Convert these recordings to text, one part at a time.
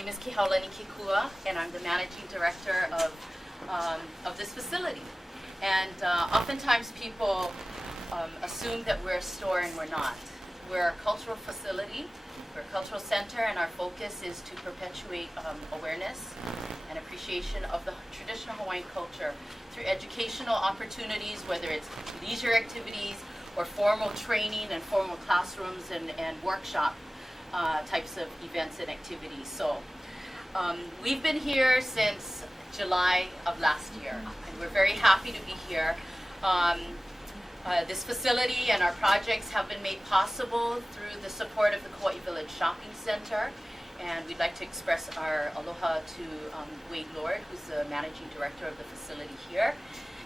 name is Kehaulani Kekua, and I'm the managing director of this facility. And oftentimes people assume that we're a store, and we're not. We're a cultural facility, we're a cultural center, and our focus is to perpetuate awareness and appreciation of the traditional Hawaiian culture through educational opportunities, whether it's leisure activities or formal training and formal classrooms and workshop types of events and activities. So we've been here since July of last year, and we're very happy to be here. This facility and our projects have been made possible through the support of the Kauai Village Shopping Center, and we'd like to express our aloha to Wade Lord, who's the managing director of the facility here,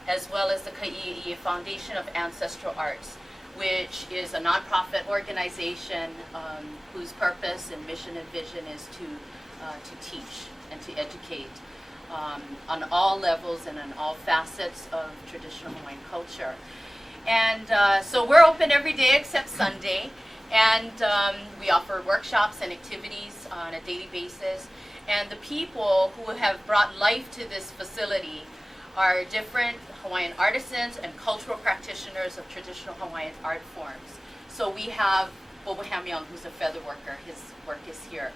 as well as the Kai'i'i Foundation of Ancestral Arts, which is a nonprofit organization whose purpose and mission and vision is to teach and to educate on all levels and on all facets of traditional Hawaiian culture. And so we're open every day except Sunday, and we offer workshops and activities on a daily basis. And the people who have brought life to this facility are different Hawaiian artisans and cultural practitioners of traditional Hawaiian art forms. So we have Bobo Hamyong, who's a feather worker. His work is here.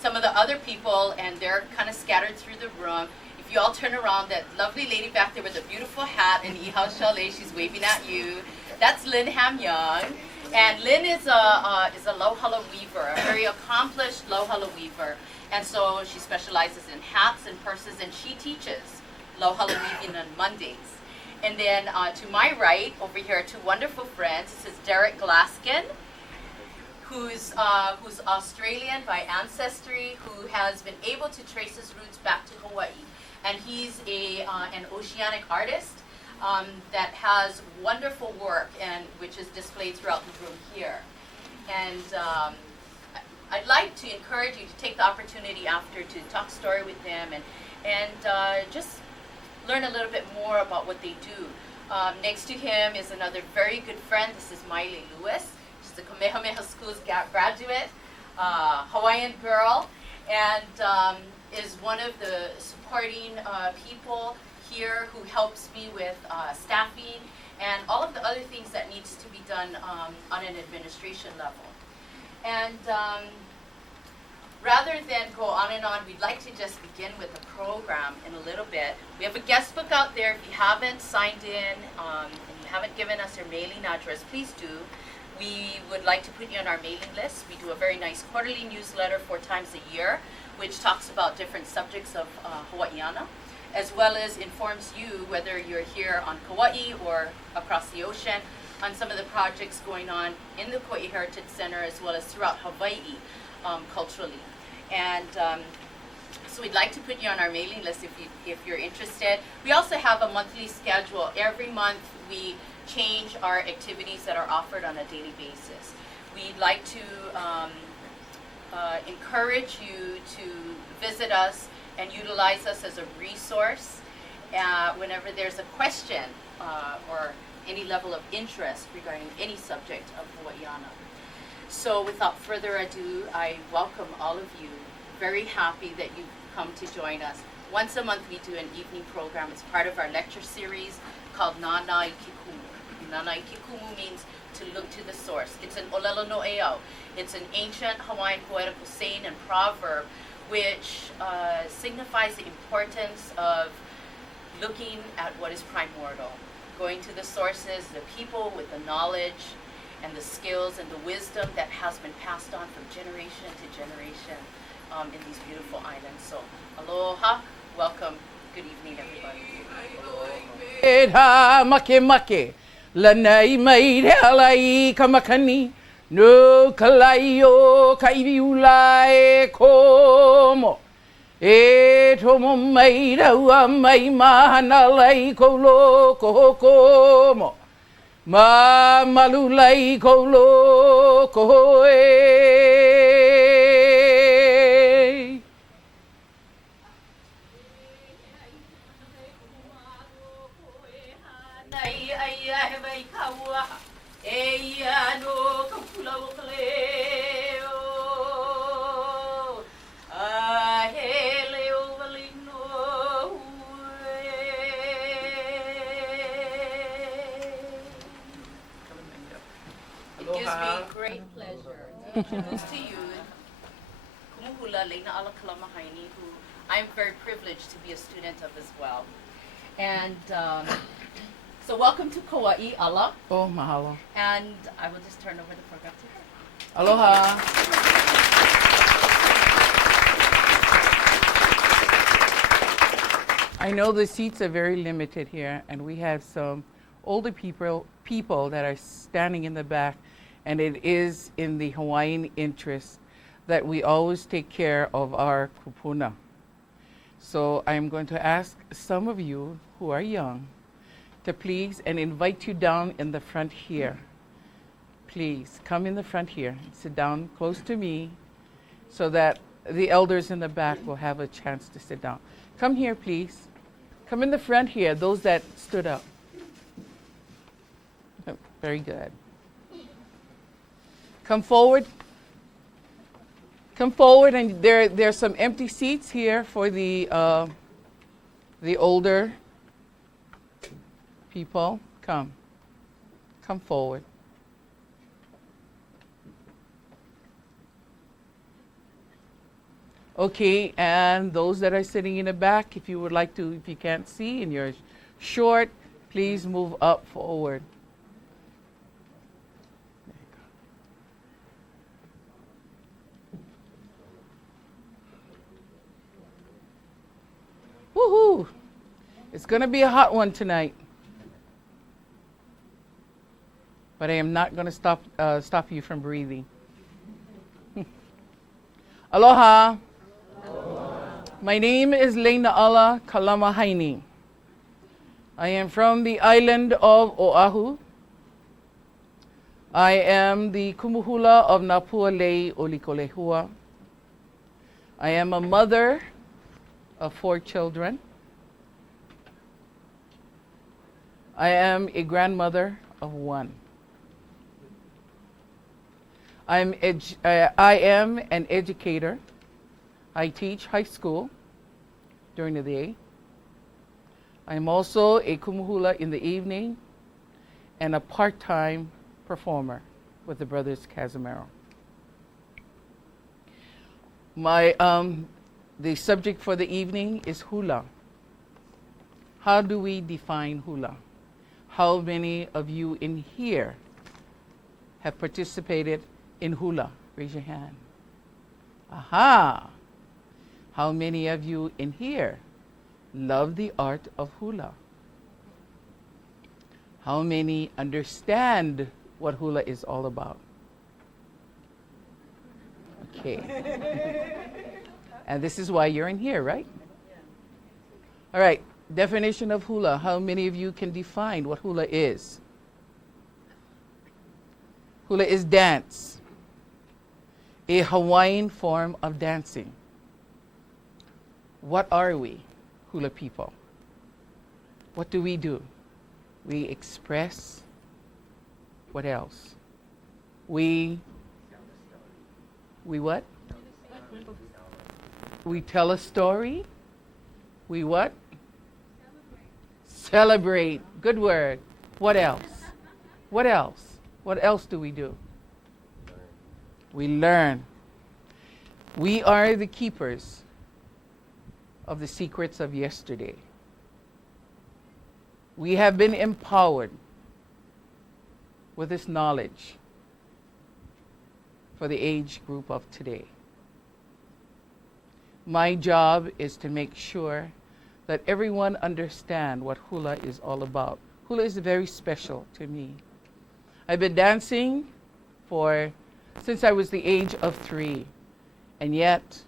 Some of the other people, and they're kind of scattered through the room. If you all turn around, that lovely lady back there with a beautiful hat and i.Heritage chalet, she's waving at you. That's Lynn Hamyong. And Lynn is a lauhala weaver, a very accomplished lauhala weaver. And so she specializes in hats and purses, and she teaches lauhala weaving on Mondays. And then to my right, over here, are two wonderful friends. This is Derek Glaskin, who's Australian by ancestry, who has been able to trace his roots back to Hawaii. And he's an oceanic artist that has wonderful work, and which is displayed throughout the room here. And I'd like to encourage you to take the opportunity after to talk story with them and just learn a little bit more about what they do. Next to him is another very good friend. This is Miley Lewis. She's a Kamehameha School's graduate, Hawaiian girl, and is one of the supporting people here who helps me with staffing and all of the other things that needs to be done on an administration level. And rather than go on and on, we'd like to just begin with the program in a little bit. We have a guest book out there. If you haven't signed in and you haven't given us your mailing address, please do. We would like to put you on our mailing list. We do a very nice quarterly newsletter 4 times a year, which talks about different subjects of Hawaiiana, as well as informs you, whether you're here on Kauai or across the ocean, on some of the projects going on in the i.Heritage Center, as well as throughout Hawaii culturally. And so we'd like to put you on our mailing list if you're interested. We also have a monthly schedule. Every month we change our activities that are offered on a daily basis. We'd like to encourage you to visit us and utilize us as a resource whenever there's a question or any level of interest regarding any subject of Hawaiiana. So without further ado, I welcome all of you. Very happy that you've come to join us. Once a month we do an evening program. It's part of our lecture series called Nana i Kumu. Nana i Kumu means to look to the source. It's an olelo no eau. It's an ancient Hawaiian poetical saying and proverb which signifies the importance of looking at what is primordial, going to the sources, the people with the knowledge and the skills and the wisdom that has been passed on from generation to generation in these beautiful islands. So aloha, welcome, good evening everybody. Lanai mai realai kamakani no kalaio kaiviula e komo e tomo mai raua mai mahana lai kolo kohokomo ma malulai kolo kohoe Kaua, no kapula o kaleo. gives me great pleasure to introduce to you Kumu hula Lena ala kalama Heine, who I'm very privileged to be a student of as well. And so welcome to Kauai, ala. Oh, mahalo. And I will just turn over the program to her. Aloha. I know the seats are very limited here, and we have some older people that are standing in the back, and it is in the Hawaiian interest that we always take care of our kupuna. So I'm going to ask some of you who are young to please and invite you down in the front here. Please come in the front here and sit down close to me so that the elders in the back will have a chance to sit down. Come here, please. Come in the front here, those that stood up. Oh, very good. Come forward. Come forward, and there are some empty seats here for the older people. Come forward. Okay, and those that are sitting in the back, if you would like to, if you can't see and you're short, please move up forward. Woohoo! It's going to be a hot one tonight. But I am not going to stop you from breathing. Aloha. My name is Lena ala kalama Heine. I am from the island of Oahu. I am the kumuhula of Napualei Olikolehua. I am a mother of 4 children. I am a grandmother of 1. I am an educator. I teach high school during the day. I am also a kumuhula in the evening and a part-time performer with the Brothers Casimiro. The subject for the evening is hula. How do we define hula? How many of you in here have participated in hula? Raise your hand. Aha! How many of you in here love the art of hula? How many understand what hula is all about? Okay. And this is why you're in here, right? All right. Definition of hula. How many of you can define what hula is? Hula is dance, a Hawaiian form of dancing. What are we, hula people? What do? We express. What else? We what? We tell a story. We what? Celebrate. Good word. What else? What else? What else do we do? We learn. We are the keepers of the secrets of yesterday. We have been empowered with this knowledge for the age group of today. My job is to make sure that everyone understand what hula is all about. Hula is very special to me. I've been dancing since I was the age of 3, and yet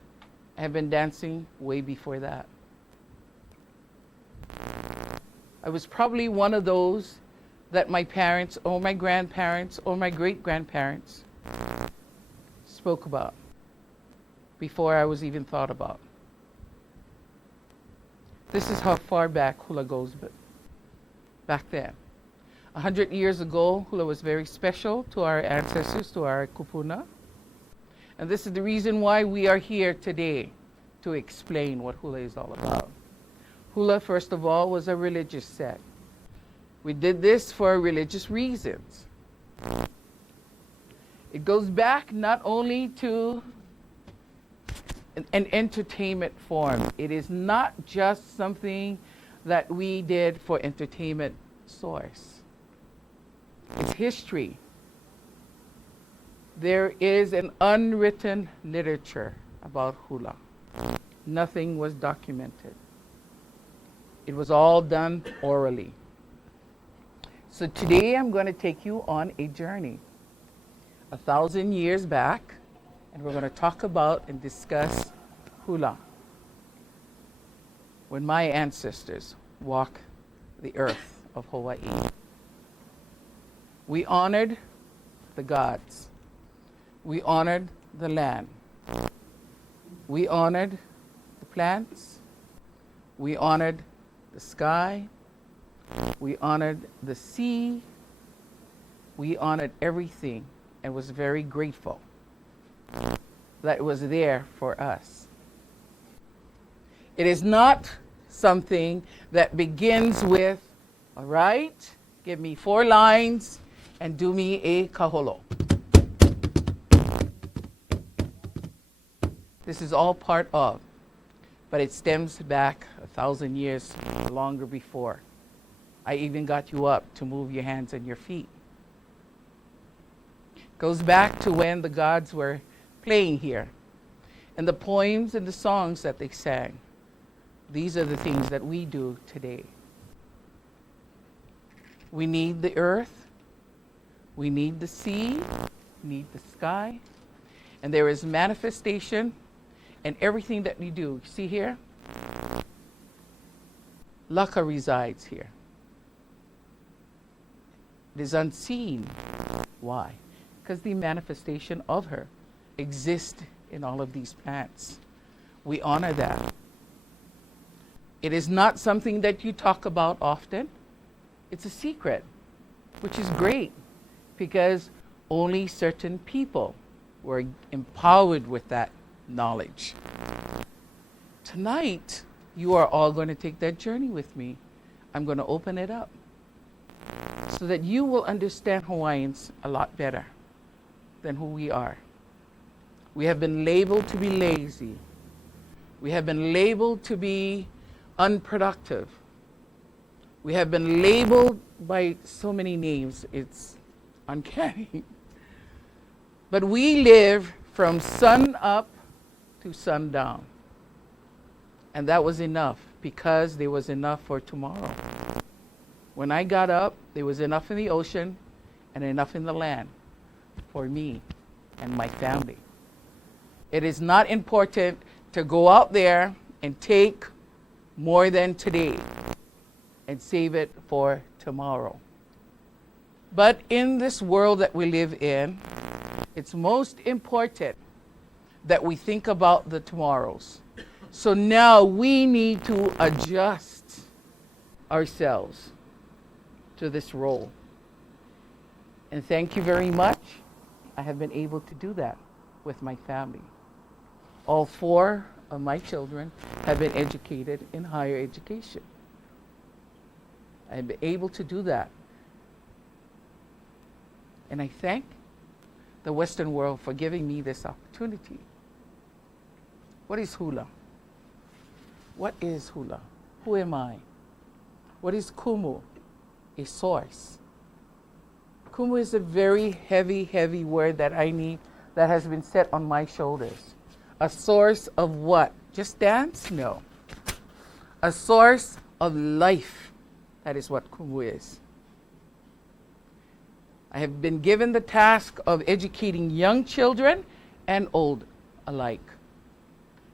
I have been dancing way before that. I was probably one of those that my parents or my grandparents or my great-grandparents spoke about before I was even thought about. This is how far back hula goes back then. 100 years ago, hula was very special to our ancestors, to our kupuna. And this is the reason why we are here today, to explain what hula is all about. Hula, first of all, was a religious set. We did this for religious reasons. It goes back not only to an entertainment form. It is not just something that we did for entertainment source. It's history. There is an unwritten literature about hula. Nothing was documented. It was all done orally. So today I'm going to take you on a journey 1,000 years back, and we're going to talk about and discuss hula. When my ancestors walked the earth of Hawaii, we honored the gods. We honored the land. We honored the plants. We honored the sky. We honored the sea. We honored everything and was very grateful that it was there for us. It is not something that begins with, all right, give me 4 lines and do me a kaholo. This is all part of, but it stems back 1,000 years longer before. I even got you up to move your hands and your feet. Goes back to when the gods were playing here, and the poems and the songs that they sang. These are the things that we do today. We need the earth, we need the sea, we need the sky, and there is manifestation in everything that we do. See here? Laka resides here. It is unseen. Why? Because the manifestation of her exists in all of these plants. We honor that. It is not something that you talk about often. It's a secret, which is great because only certain people were empowered with that knowledge. Tonight, you are all going to take that journey with me. I'm going to open it up so that you will understand Hawaiians a lot better than who we are. We have been labeled to be lazy. We have been labeled to be unproductive. We have been labeled by so many names, it's uncanny. But we live from sun up to sundown. And that was enough because there was enough for tomorrow. When I got up, there was enough in the ocean and enough in the land for me and my family. It is not important to go out there and take more than today and save it for tomorrow. But in this world that we live in, it's most important that we think about the tomorrows. So now we need to adjust ourselves to this role. And thank you very much. I have been able to do that with my family. All 4 of my children have been educated in higher education. I've been able to do that. And I thank the Western world for giving me this opportunity. What is hula? What is hula? Who am I? What is kumu? A source. Kumu is a very heavy, heavy word that I need, that has been set on my shoulders. A source of what? Just dance? No. A source of life. That is what Kumu is. I have been given the task of educating young children and old alike.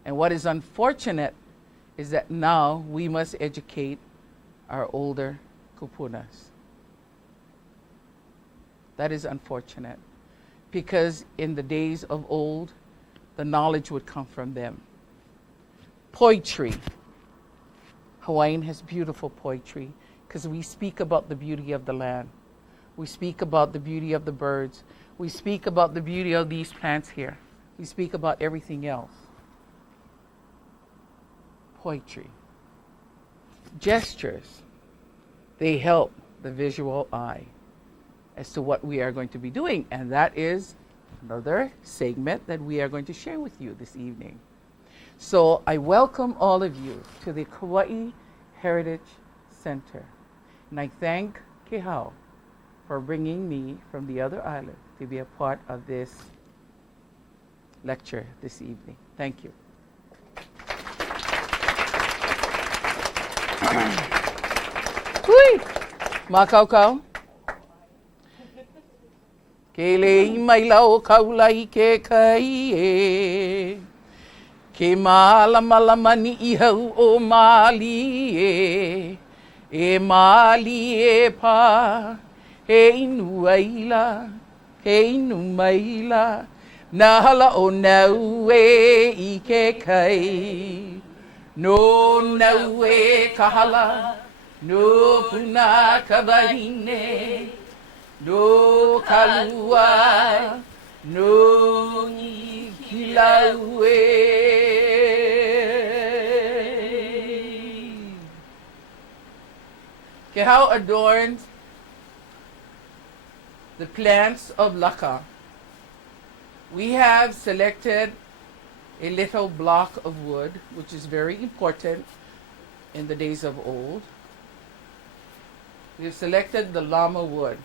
And what is unfortunate is that now we must educate our older kupunas. That is unfortunate because in the days of old, the knowledge would come from them. Poetry. Hawaiian has beautiful poetry because we speak about the beauty of the land. We speak about the beauty of the birds. We speak about the beauty of these plants here. We speak about everything else. Poetry. Gestures. They help the visual eye as to what we are going to be doing, and that is another segment that we are going to share with you this evening. So I welcome all of you to the Kauai Heritage Center. And I thank Kehau for bringing me from the other island to be a part of this lecture this evening. Thank you. Hui! Makaukau. Ke lei mai lau kaulai ke kai e. Ke malama ni I hau o mali e. E mali e pa. He inu aila. He inu maila. Na hala o nau e I ke kai. No nau e kahala. No puna ka wahine, no kalua, no kilaue. Kehau adorned the plants of laka. We have selected a little block of wood, which is very important in the days of old. We've selected the llama wood,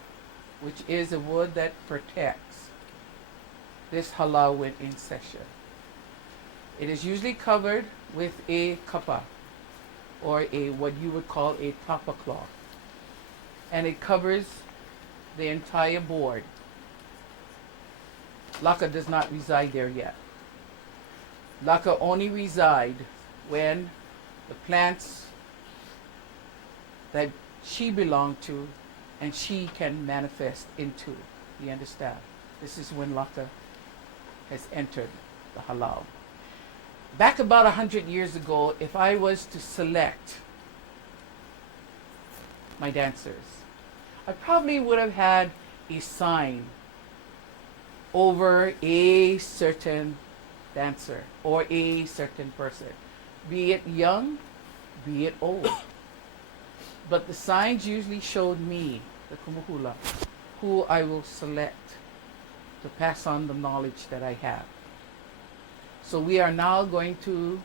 which is a wood that protects this halau when in session. It is usually covered with a kapa, or a what you would call a tapa cloth, and it covers the entire board. Laka does not reside there yet. Laka only reside when the plants that she belonged to and she can manifest into. You understand? This is when Laka has entered the halau. Back about 100 years ago, if I was to select my dancers, I probably would have had a sign over a certain dancer or a certain person, be it young, be it old. But the signs usually showed me, the kumuhula, who I will select to pass on the knowledge that I have. So we are now going to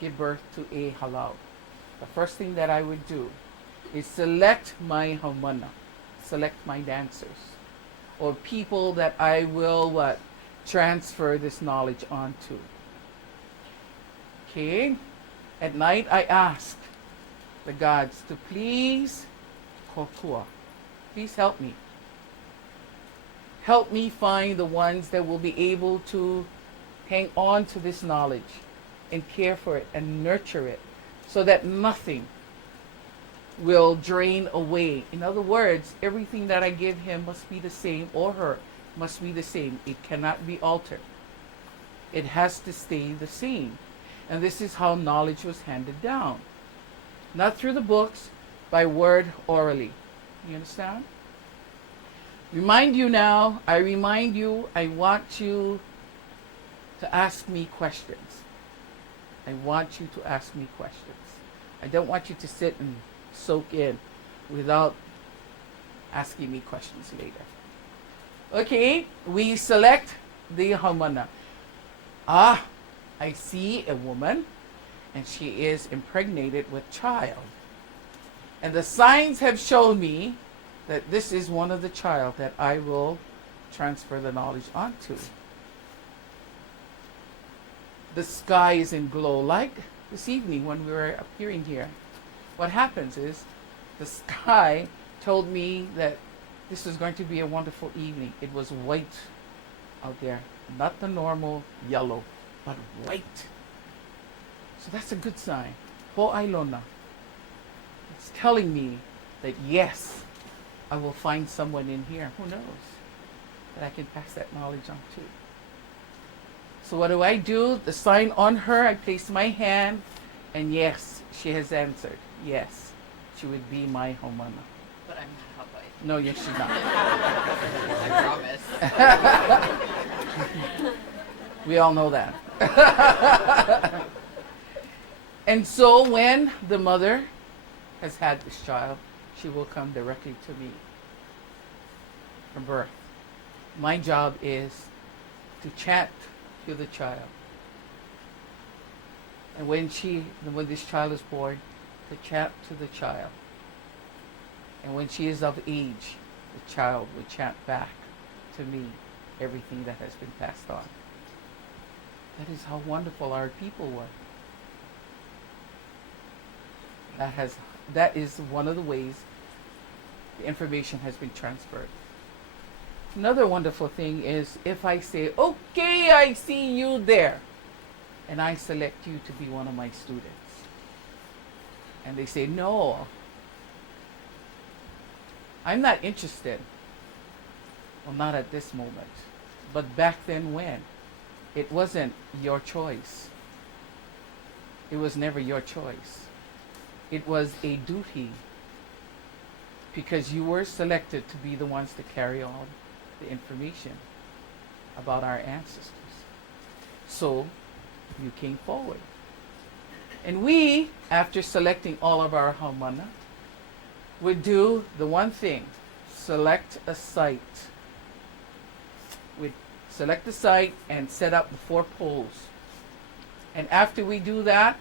give birth to a halau. The first thing that I would do is select my haumana, select my dancers, or people that I will transfer this knowledge onto. Okay? At night I ask the gods to please Kekua. Please help me. Help me find the ones that will be able to hang on to this knowledge and care for it and nurture it so that nothing will drain away. In other words, everything that I give him must be the same, or her must be the same. It cannot be altered. It has to stay the same. And this is how knowledge was handed down. Not through the books, by word orally. You understand? I remind you, I want you to ask me questions. I want you to ask me questions. I don't want you to sit and soak in without asking me questions later. Okay, we select the haumana. I see a woman and she is impregnated with child. And the signs have shown me that this is one of the child that I will transfer the knowledge onto. The sky is in glow like this evening when we were appearing here. What happens is the sky told me that this was going to be a wonderful evening. It was white out there, not the normal yellow, but white. So that's a good sign. Ho'ailona. It's telling me that yes, I will find someone in here, who knows, that I can pass that knowledge on to. So what do? The sign on her, I place my hand, and yes, she has answered. Yes, she would be my haumana. But I'm not Hawaii. No, yes, she's not. I promise. We all know that. And so when the mother has had this child, she will come directly to me from birth. My job is to chant to the child. And when this child is born, to chant to the child. And when she is of age, the child will chant back to me everything that has been passed on. That is how wonderful our people were. That is one of the ways the information has been transferred. Another wonderful thing is if I say, okay, I see you there, and I select you to be one of my students. And they say, no, I'm not interested. Well, not at this moment. But back then when? It wasn't your choice. It was never your choice. It was a duty because you were selected to be the ones to carry on the information about our ancestors. So you came forward. And we, after selecting all of our haumana, would do the one thing, select a site. We'd select the site and set up the 4 poles. And after we do that,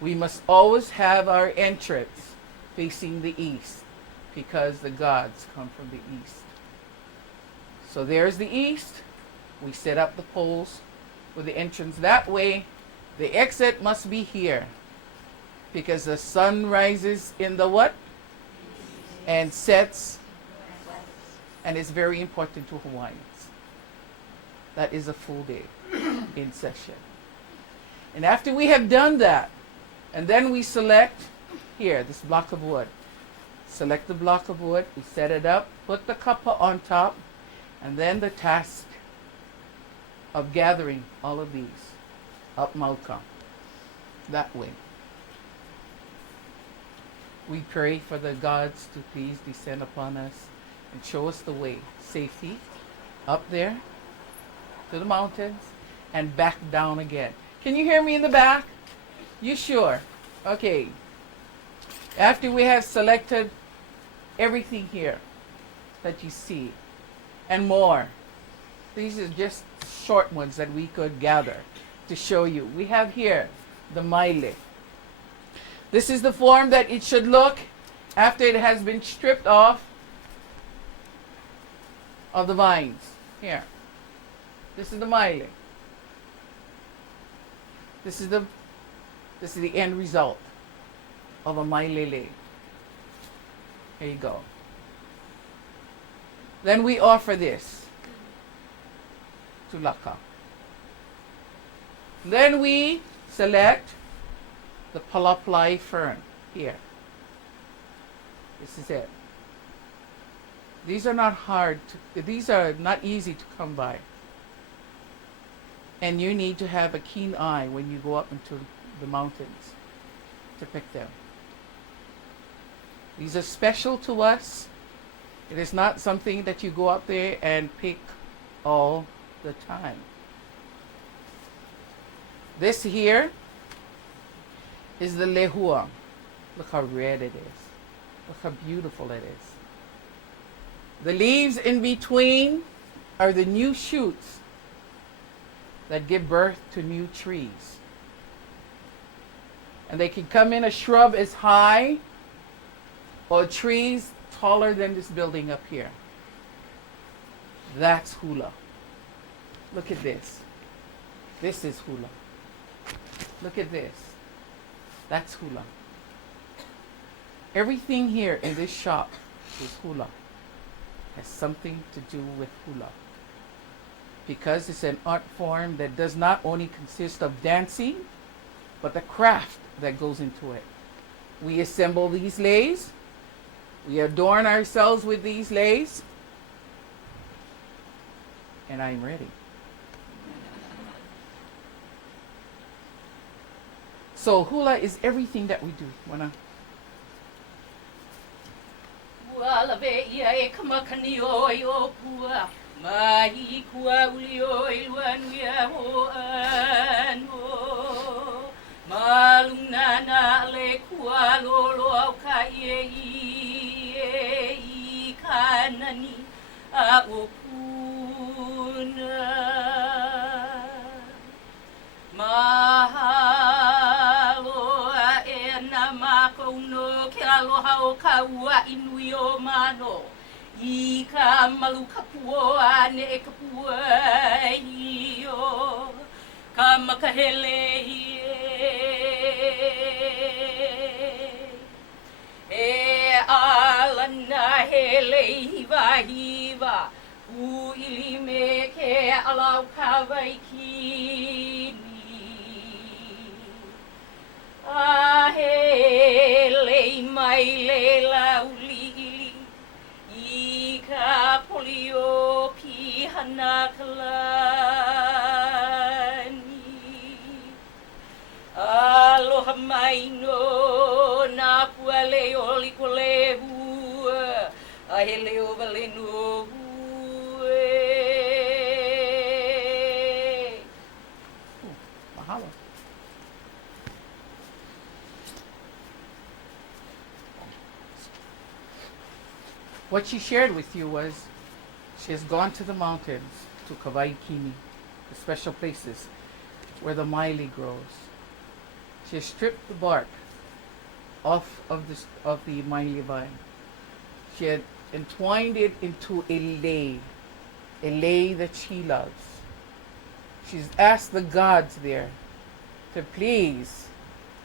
we must always have our entrance facing the east because the gods come from the east. So there's the east. We set up the poles with the entrance that way. The exit must be here because the sun rises in the what? And sets, and it's very important to Hawaiians. That is a full day in session. And after we have done that, and then we select here, this block of wood. Select the block of wood, we set it up, put the kapa on top, and then the task of gathering all of these up Mauka, that way. We pray for the gods to please descend upon us and show us the way. Safety, up there, to the mountains, and back down again. Can you hear me in the back? You sure? Okay. After we have selected everything here that you see, and more. These are just short ones that we could gather to show you. We have here the maile. This is the form that it should look after it has been stripped off of the vines. Here. This is the maile. This is the end result of a mailele. Here you go. Then we offer this to Laka. Then we select the palaplai fern here. This is it. These are not these are not easy to come by. And you need to have a keen eye when you go up into the mountains to pick them. These are special to us. It is not something that you go up there and pick all the time. This here is the lehua. Look how red it is. Look how beautiful it is. The leaves in between are the new shoots that give birth to new trees. And they can come in a shrub as high or trees taller than this building up here. That's hula. Look at this. This is hula. Look at this. That's hula. Everything here in this shop is hula. Has something to do with hula. Because it's an art form that does not only consist of dancing, but the craft that goes into it. We assemble these leis. We adorn ourselves with these leis. And I'm ready. So hula is everything that we do. Wanna? ke aloha o Kaua inui o mano. I ka malu kapua ne e kapua i o ka makahele i e alana hele hiva hiva u ili me ke alau kawaikini a hele mai le lauli ili ka polio pihana kalani aloha mai no na puale oli kolehu a hele o valeno Mahalo. What she shared with you was she has gone to the mountains, to Kawaikini, the special places where the maile grows. She has stripped the bark off of the maile vine. She had entwined it into a lei that she loves. She's asked the gods there to please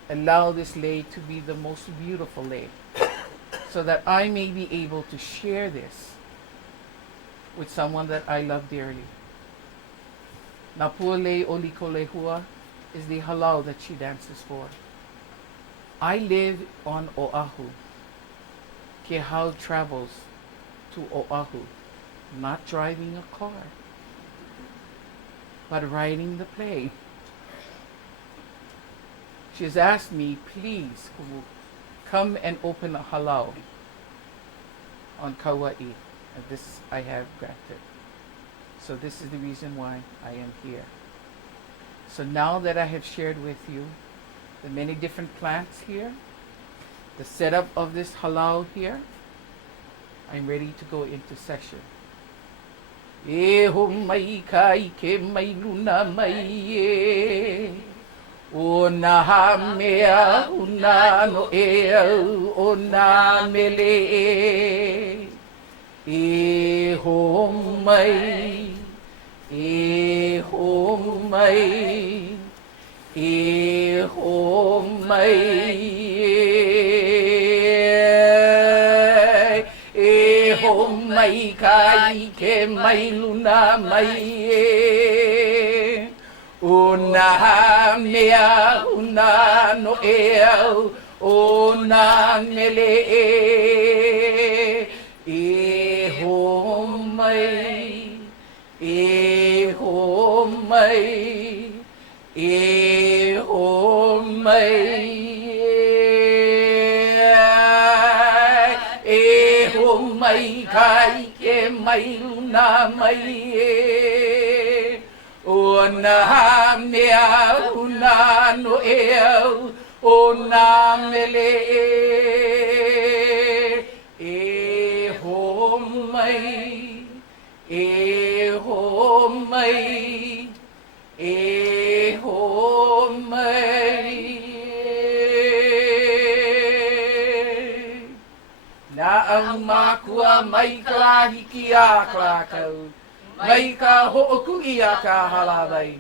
allow this lei to be the most beautiful lei, so that I may be able to share this with someone that I love dearly. Napua lei o Likolehua is the halau that she dances for. I live on Oahu. Kehau travels to Oahu, not driving a car, but riding the plane. She has asked me, please, Kumu, come and open a halau on Kauai, and this I have granted. So this is the reason why I am here. So now that I have shared with you the many different plants here, the setup of this halau here, I'm ready to go into session. E ho mai kai ke mai luna mai e o na mea una no e au o na mele e ho mai e ho mai e ho mai e ho mai kai ke mai luna mai e o na mea una no e au o na mele e ho mai e ho mai e ho mai e ho mai kai ke mai luna mai e o na mea una no e au o na mele e ho mai e ho mai e ho mai na au makua mai ka lahiki a klakau mai ka ho'oku i a ka halawai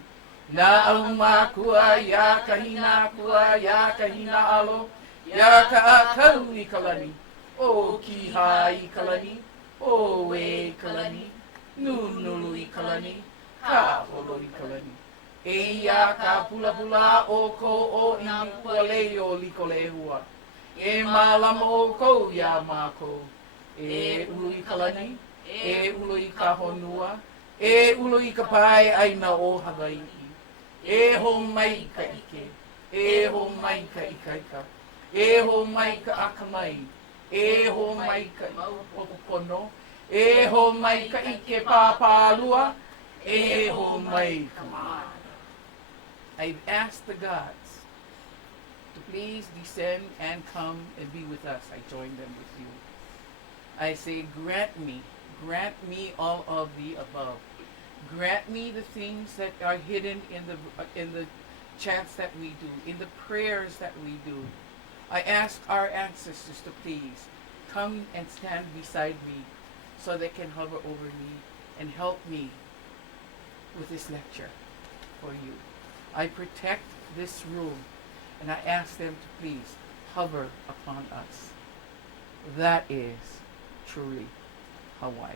na au makua ia ka hina kua ia ka hina alo ia ka akau i kalani o ki ha i kalani o e kalani nunulu i kalani ka holo i kalani e ia ka pula pula o ko o i pua lei o Likolehua e malama o ko ia mako e ulu i kalani e ulu i ka honua e ulu i ka pai aina o Hawaii e ho mai ka ike e ho mai ka ikaika e ho mai ka akamai e ho mai ka popokono e ho mai ka ike pāpālua e ho mai ka mana. I've asked the gods to please descend and come and be with us. I join them with you. I say, grant me all of the above. Grant me the things that are hidden in the chants that we do, in the prayers that we do. I ask our ancestors to please come and stand beside me so they can hover over me and help me with this lecture for you. I protect this room and I ask them to please hover upon us. That is truly Hawaii.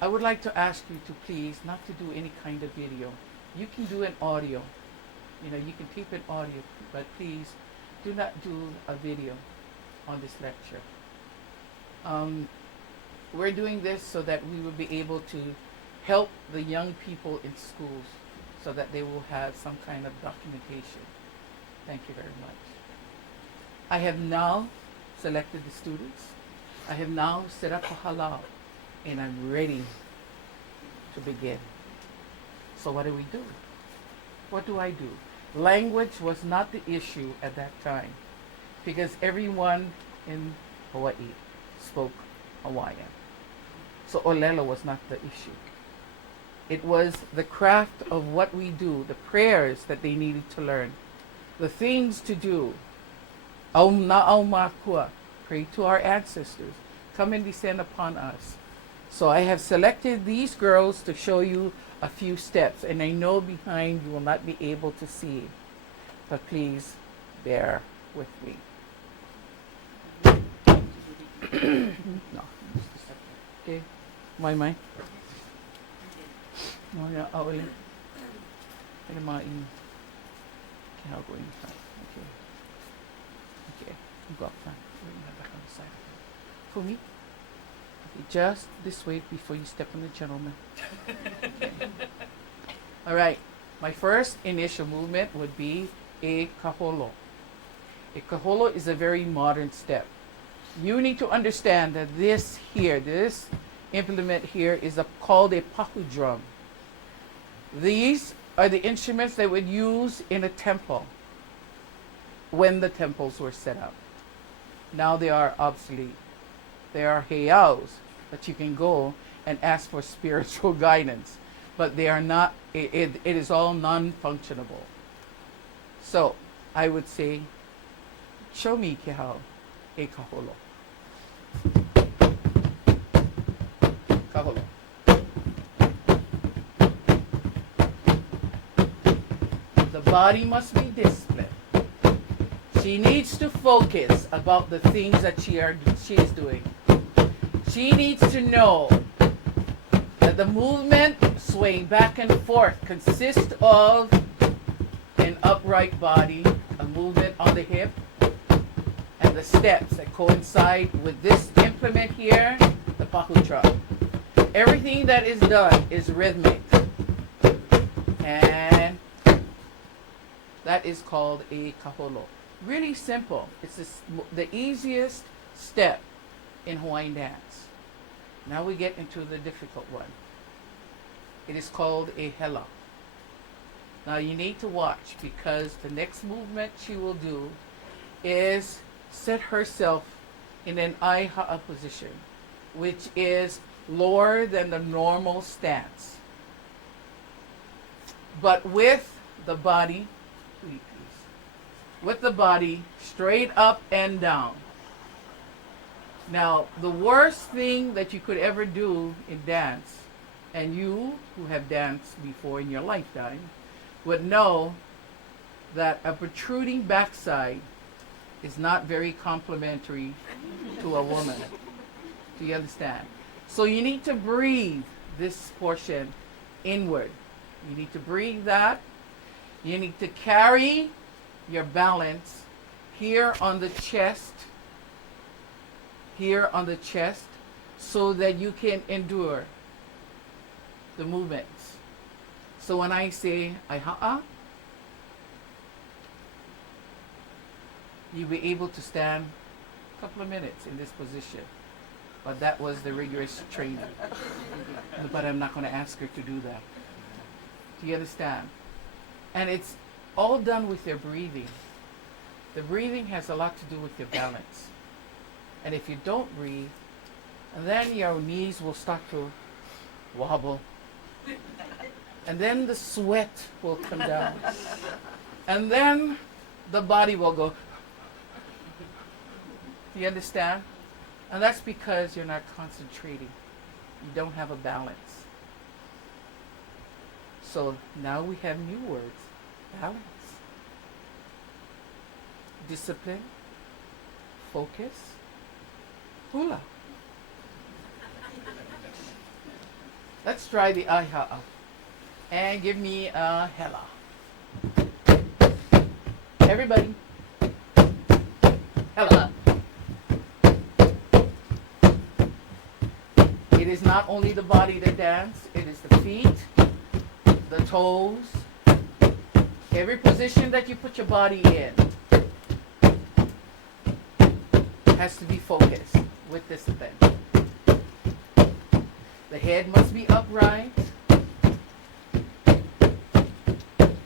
I would like to ask you to please not to do any kind of video. You can do an audio. You know, you can keep an audio, but please do not do a video on this lecture. We're doing this so that we will be able to help the young people in schools so that they will have some kind of documentation. Thank you very much. I have now selected the students. I have now set up a halal and I'm ready to begin. So what do we do? What do I do? Language was not the issue at that time because everyone in Hawaii spoke Hawaiian. So Olelo was not the issue. It was the craft of what we do, the prayers that they needed to learn, the things to do. Aum na'au makua, pray to our ancestors, come and descend upon us. So I have selected these girls to show you a few steps, and I know behind you will not be able to see, but please bear with me. No, okay, mai. No, ya awali. Ini main. Kehaulani. Okay. Okay. Go up front. Back on the side. For me. Okay, just this way before you step on the gentleman. All right. My first initial movement would be a kaholo. A kaholo is a very modern step. You need to understand that this implement here is called a pahu drum. These are the instruments they would use in a temple when the temples were set up. Now they are obsolete. They are heiaus that you can go and ask for spiritual guidance, but they are not, it is all non-functionable. So I would say, show me kehau e kaholo. Kaholo. The body must be disciplined. She needs to focus about the things that she is doing. She needs to know that the movement swaying back and forth consists of an upright body, a movement on the hip, and the steps that coincide with this implement here, the pahutra. Everything that is done is rhythmic. And that is called a kaholo. Really simple. It's the easiest step in Hawaiian dance. Now we get into the difficult one. It is called a hela. Now you need to watch because the next movement she will do is set herself in an i.Heritage position, which is lower than the normal stance. But with the body, with the body straight up and down. Now, the worst thing that you could ever do in dance, and you who have danced before in your lifetime would know that a protruding backside is not very complimentary to a woman. Do you understand? So you need to breathe this portion inward. You need to breathe that. You need to carry your balance here on the chest, so that you can endure the movements. So when I say ai-ha'a, you'll be able to stand a couple of minutes in this position. But that was the rigorous training. But I'm not going to ask her to do that. Do you understand? And it's all done with your breathing. The breathing has a lot to do with your balance. And if you don't breathe, then your knees will start to wobble. And then the sweat will come down. And then the body will go. Do you understand? And that's because you're not concentrating. You don't have a balance. So now we have new words. Balance. Discipline. Focus. Hula. Let's try the i.Heritage. And give me a hela. Everybody. Hela. It is not only the body that dances, it is the feet, the toes, every position that you put your body in has to be focused with discipline. The head must be upright,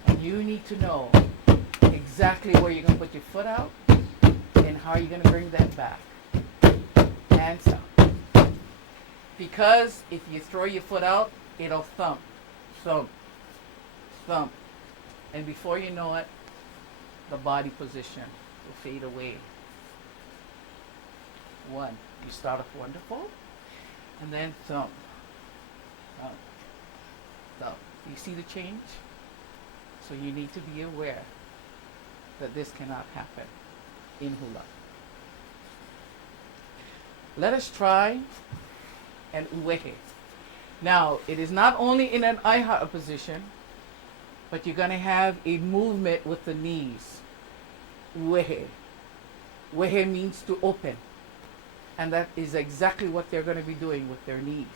and you need to know exactly where you're going to put your foot out and how you're going to bring that back. Hands up. Because if you throw your foot out, it'll thump, thump, thump. And before you know it, the body position will fade away. One, you start off wonderful, and then thump, thump, thump. You see the change? So you need to be aware that this cannot happen in hula. Let us try an uwehe. Now, it is not only in an i.Heritage position, but you're going to have a movement with the knees. Uwehe. Uwehe means to open. And that is exactly what they're going to be doing with their knees.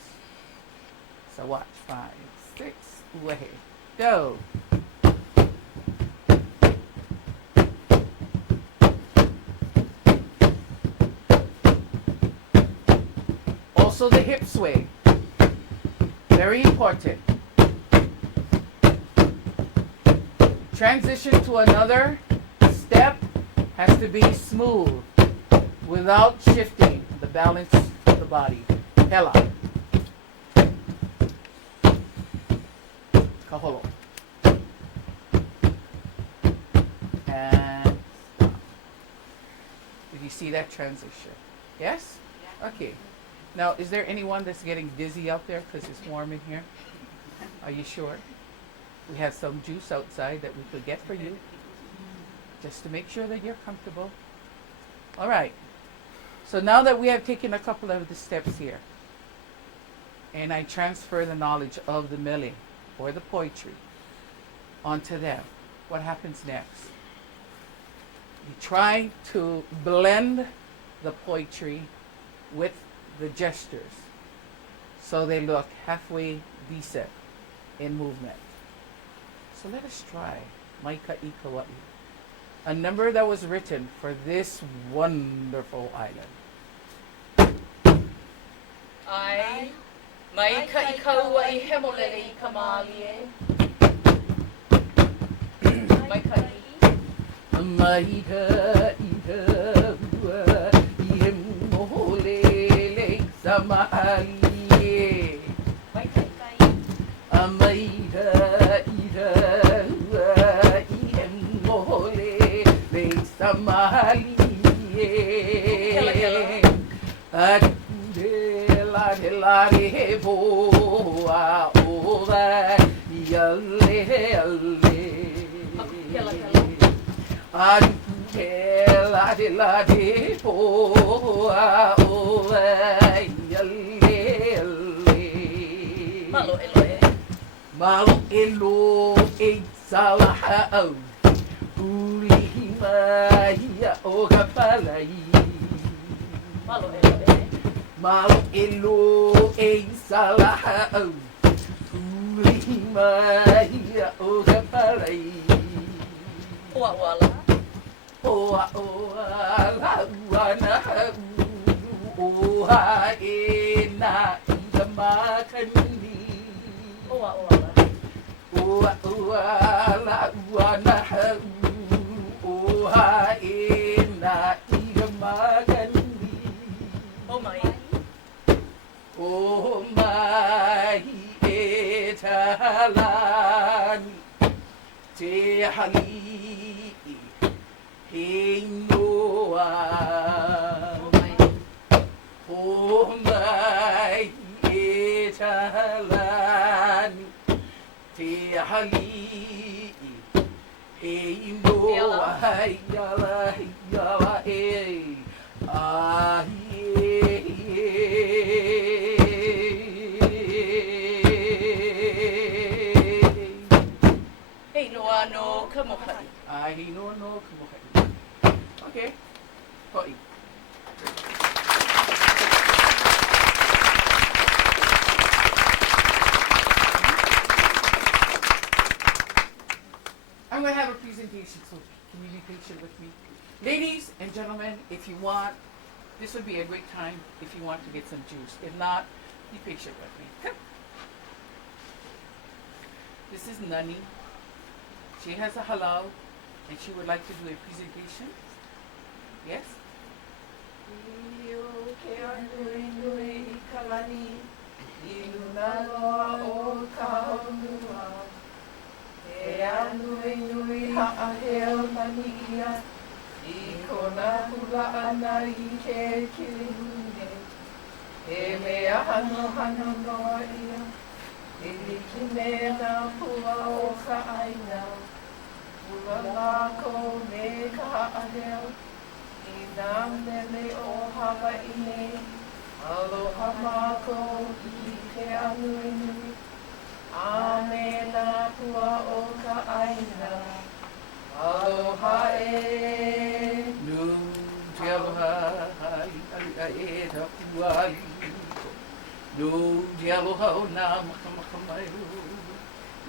So watch. 5, 6, uwehe. Go. Also the hip sway. Very important. Transition to another step has to be smooth without shifting the balance of the body. Hela. Kaholo. And stop. Did you see that transition? Yes? Yeah. Okay. Now, is there anyone that's getting dizzy out there because it's warm in here? Are you sure? We have some juice outside that we could get for you, just to make sure that you're comfortable. All right. So now that we have taken a couple of the steps here, and I transfer the knowledge of the mele, or the poetry, onto them, what happens next? You try to blend the poetry with the gestures so they look halfway decent in movement. So let us try Maika i Kauai, a number that was written for this wonderful island. I, Maika i Kaua i hemolele i kamalie. Maika i. Maika i Kaua i hemolele samalie. Maika i. Maika i Kaua i hemolele samalie. La de boa over yalle yalle la de boa over yalle yalle malo elo e salaha ulima ya o kapalai Malo elo e salaha ulima ya o kapalai Oa wala. Oa la wana oha e na i makani Oa wala. Oa la wana oha e na i makani Oh my. Oh my etala te hali he noa o mai e talani te hali he noa yala yala e ah Hey, noa no kamokai. Ai no kumukai. Okay. Hoi. I'm going to have a presentation, so can you be patient with me? Ladies and gentlemen, if you want, this would be a great time if you want to get some juice. If not, be patient with me. Come. This is Nani. She has a halal, and she would like to do a presentation. Yes? Ulalako me kaha'aheo, inam neme o Hawaiian, aloha mako I te anuenui, amena pua o ka aina, aloha e. Nu te aloha, ai e ta puai. Nu te aloha o nā makamaka mai o.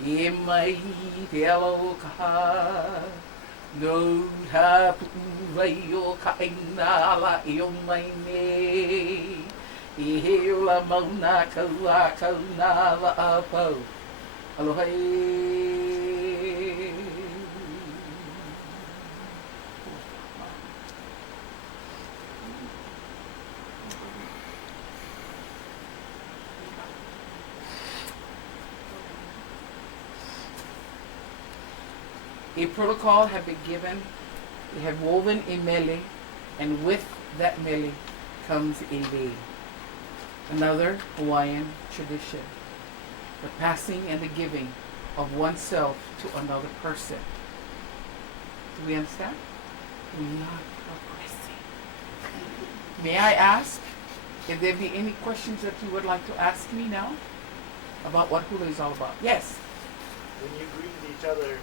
E mai te aloha. Nu ta puai o ka aina la I o mai me. I he o la mauna kaua kauna la a pau. Aloha e. A protocol had been given. They had woven a mele, and with that mele comes a lei. Another Hawaiian tradition, the passing and the giving of oneself to another person. Do we understand? We are progressing. May I ask if there be any questions that you would like to ask me now about what hula is all about? Yes. When you greeted each other,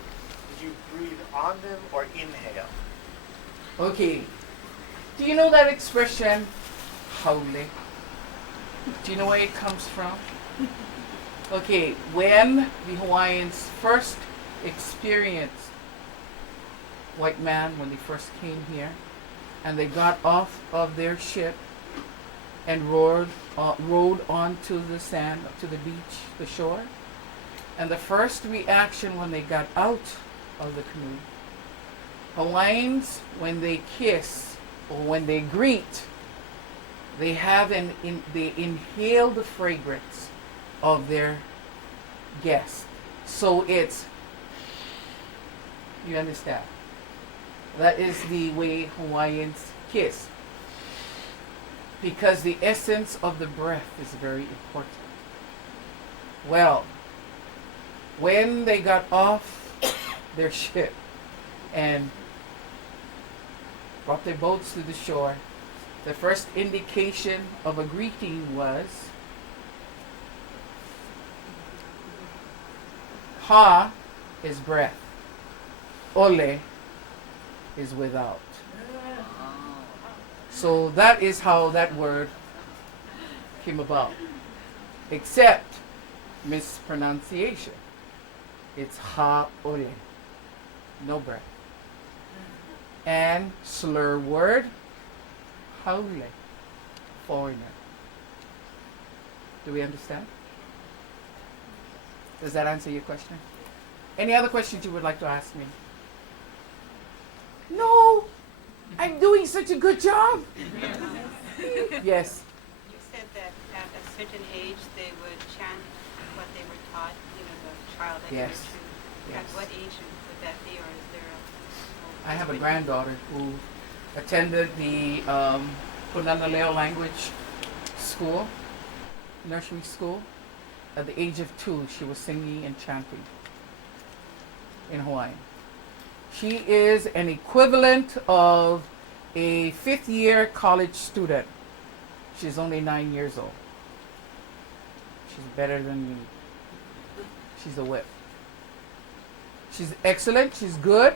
did you breathe on them or inhale? Okay. Do you know that expression, haule? Do you know where it comes from? Okay, when the Hawaiians first experienced white man, when they first came here, and they got off of their ship and rowed onto the sand, to the beach, the shore, and the first reaction when they got out of the canoe, Hawaiians, when they kiss or when they greet, they they inhale the fragrance of their guest. So it's, you understand? That is the way Hawaiians kiss. Because the essence of the breath is very important. Well, when they got off their ship and brought their boats to the shore, the first indication of a greeting was ha is breath, ole is without. So that is how that word came about. Except mispronunciation. It's ha ole, no breath. And slur word, haule, foreigner. Do we understand? Does that answer your question? Any other questions you would like to ask me? No, I'm doing such a good job. Yes. You said that at a certain age they would chant what they were taught, the child that Yes. you were to. Yes. At what age would that day, or is there a? I have a granddaughter who attended the Punanaleo language school, nursery school. At the age of 2, she was singing and chanting in Hawaiian. She is an equivalent of a 5th-year college student. She's only 9 years old. She's better than me. She's a whip. She's excellent, she's good,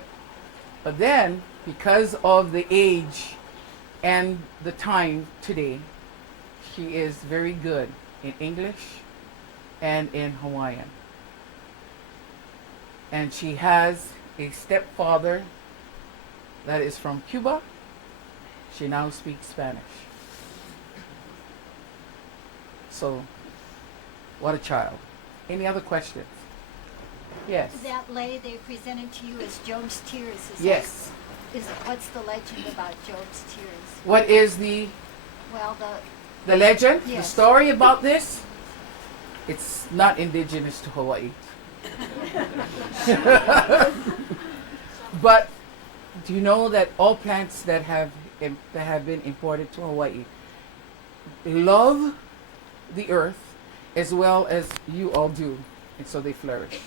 but then, because of the age and the time today, she is very good in English and in Hawaiian. And she has a stepfather that is from Cuba. She now speaks Spanish. So, what a child. Any other questions? Yes. That lay they presented to you as Job's tears. Yes. What's the legend about Job's tears? What is the Well, the legend? The Yes. story about this? It's not indigenous to Hawaii. But do you know that all plants that have been imported to Hawaii love the earth as well as you all do, and so they flourish.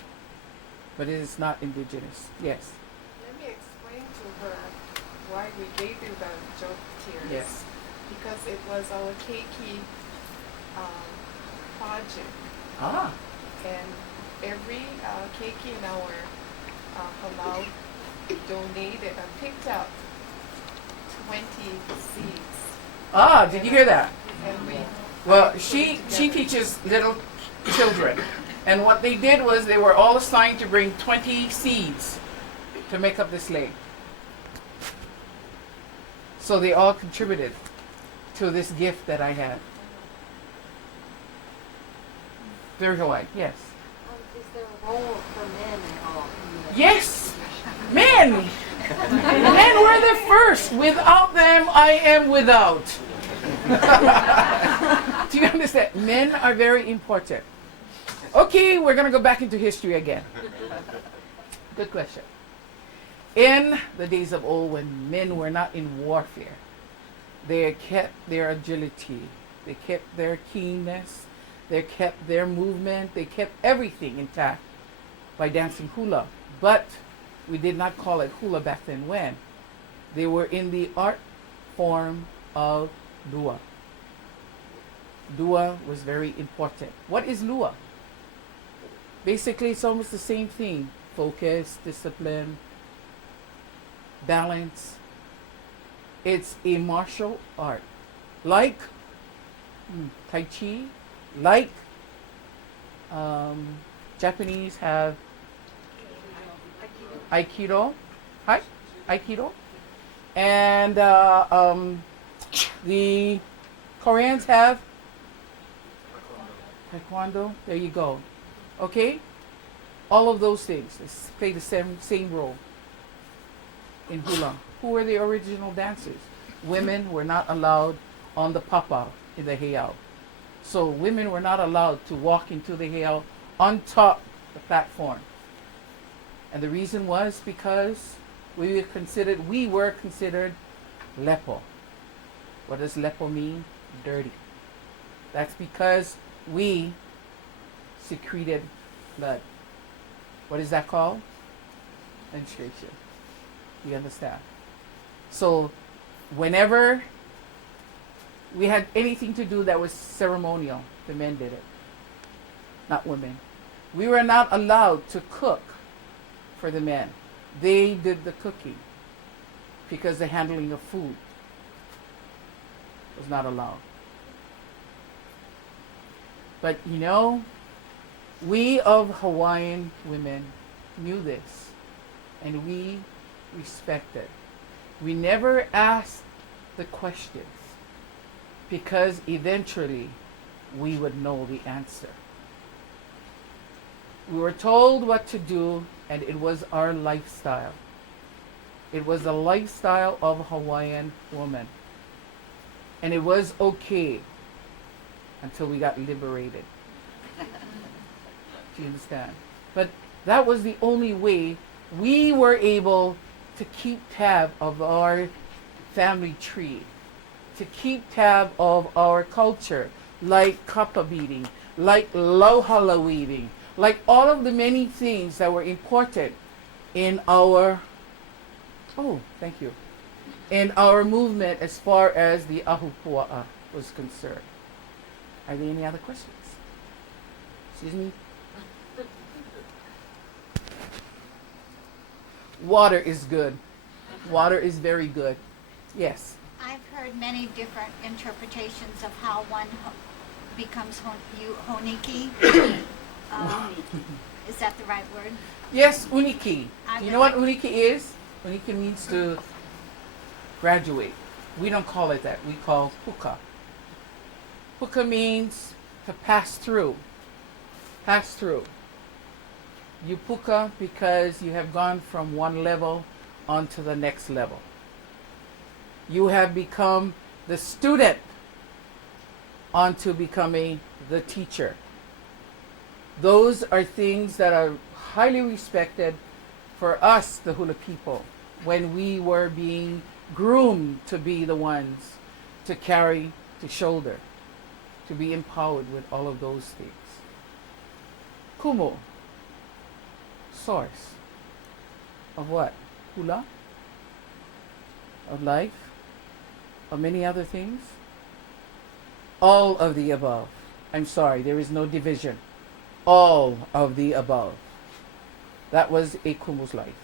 But it is not indigenous. Yes. Let me explain to her why we gave you the joke tears. Yes. Because it was our keiki project. Ah. And every keiki in our halau donated and picked up 20 seeds. Ah, did you hear that? And we Well, she teaches little children. And what they did was they were all assigned to bring 20 seeds to make up this lake. So they all contributed to this gift that I had. Very Hawaiian, yes. is there a role for men at all? Yes! Men! Men were the first. Without them, I am without. Do you understand? Men are very important. Okay, we're going to go back into history again. Good question. In the days of old, when men were not in warfare, they kept their agility, they kept their keenness, they kept their movement, they kept everything intact by dancing hula. But we did not call it hula back then when. They were in the art form of lua. Lua was very important. What is lua? Basically, it's almost the same thing. Focus, discipline, balance. It's a martial art. Like Tai Chi, like Japanese have Aikido. Hi? Aikido. And the Koreans have Taekwondo. There you go. Okay? All of those things play the same role in hula. Who were the original dancers? Women were not allowed on the papa in the heiau. So women were not allowed to walk into the heiau on top of the platform. And the reason was because we were considered lepo. What does lepo mean? Dirty. That's because we secreted blood. What is that called? Menstruation. You understand? So whenever we had anything to do that was ceremonial, the men did it, not women. We were not allowed to cook for the men. They did the cooking because the handling of food was not allowed. But you know, we of Hawaiian women knew this, and we respected. We never asked the questions because eventually we would know the answer. We were told what to do, and it was our lifestyle. It was the lifestyle of a Hawaiian woman. And it was okay until we got liberated. Do you understand? But that was the only way we were able to keep tab of our family tree, to keep tab of our culture, like kapa beating, like lauhala weaving, like all of the many things that were important in our, oh, thank you, in our movement as far as the ahupua'a was concerned. Are there any other questions? Excuse me? Water is good. Water is very good. Yes. I've heard many different interpretations of how one becomes honiki. Is that the right word? Yes, uniki. I You would know what like- uniki is? Uniki means to graduate. We don't call it that. We call puka. Puka means to pass through. Pass through. You puka because you have gone from one level onto the next level. You have become the student onto becoming the teacher. Those are things that are highly respected for us, the hula people, when we were being groomed to be the ones to carry, to shoulder, to be empowered with all of those things. Kumu, source of what? Hula? Of life? Of many other things? All of the above. I'm sorry, there is no division. All of the above. That was a Kumu's life.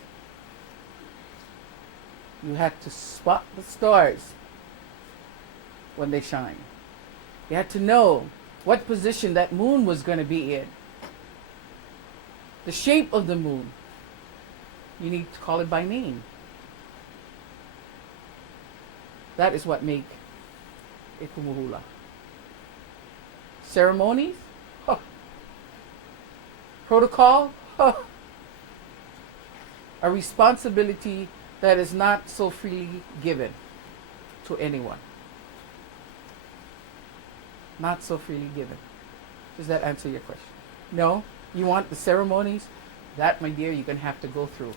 You had to spot the stars when they shine. You had to know what position that moon was going to be in. The shape of the moon. You need to call it by name. That is what make a kumuhula. Ceremonies? Huh. Protocol? Huh. A responsibility that is not so freely given to anyone. Not so freely given. Does that answer your question? No? You want the ceremonies? That, my dear, you're going to have to go through.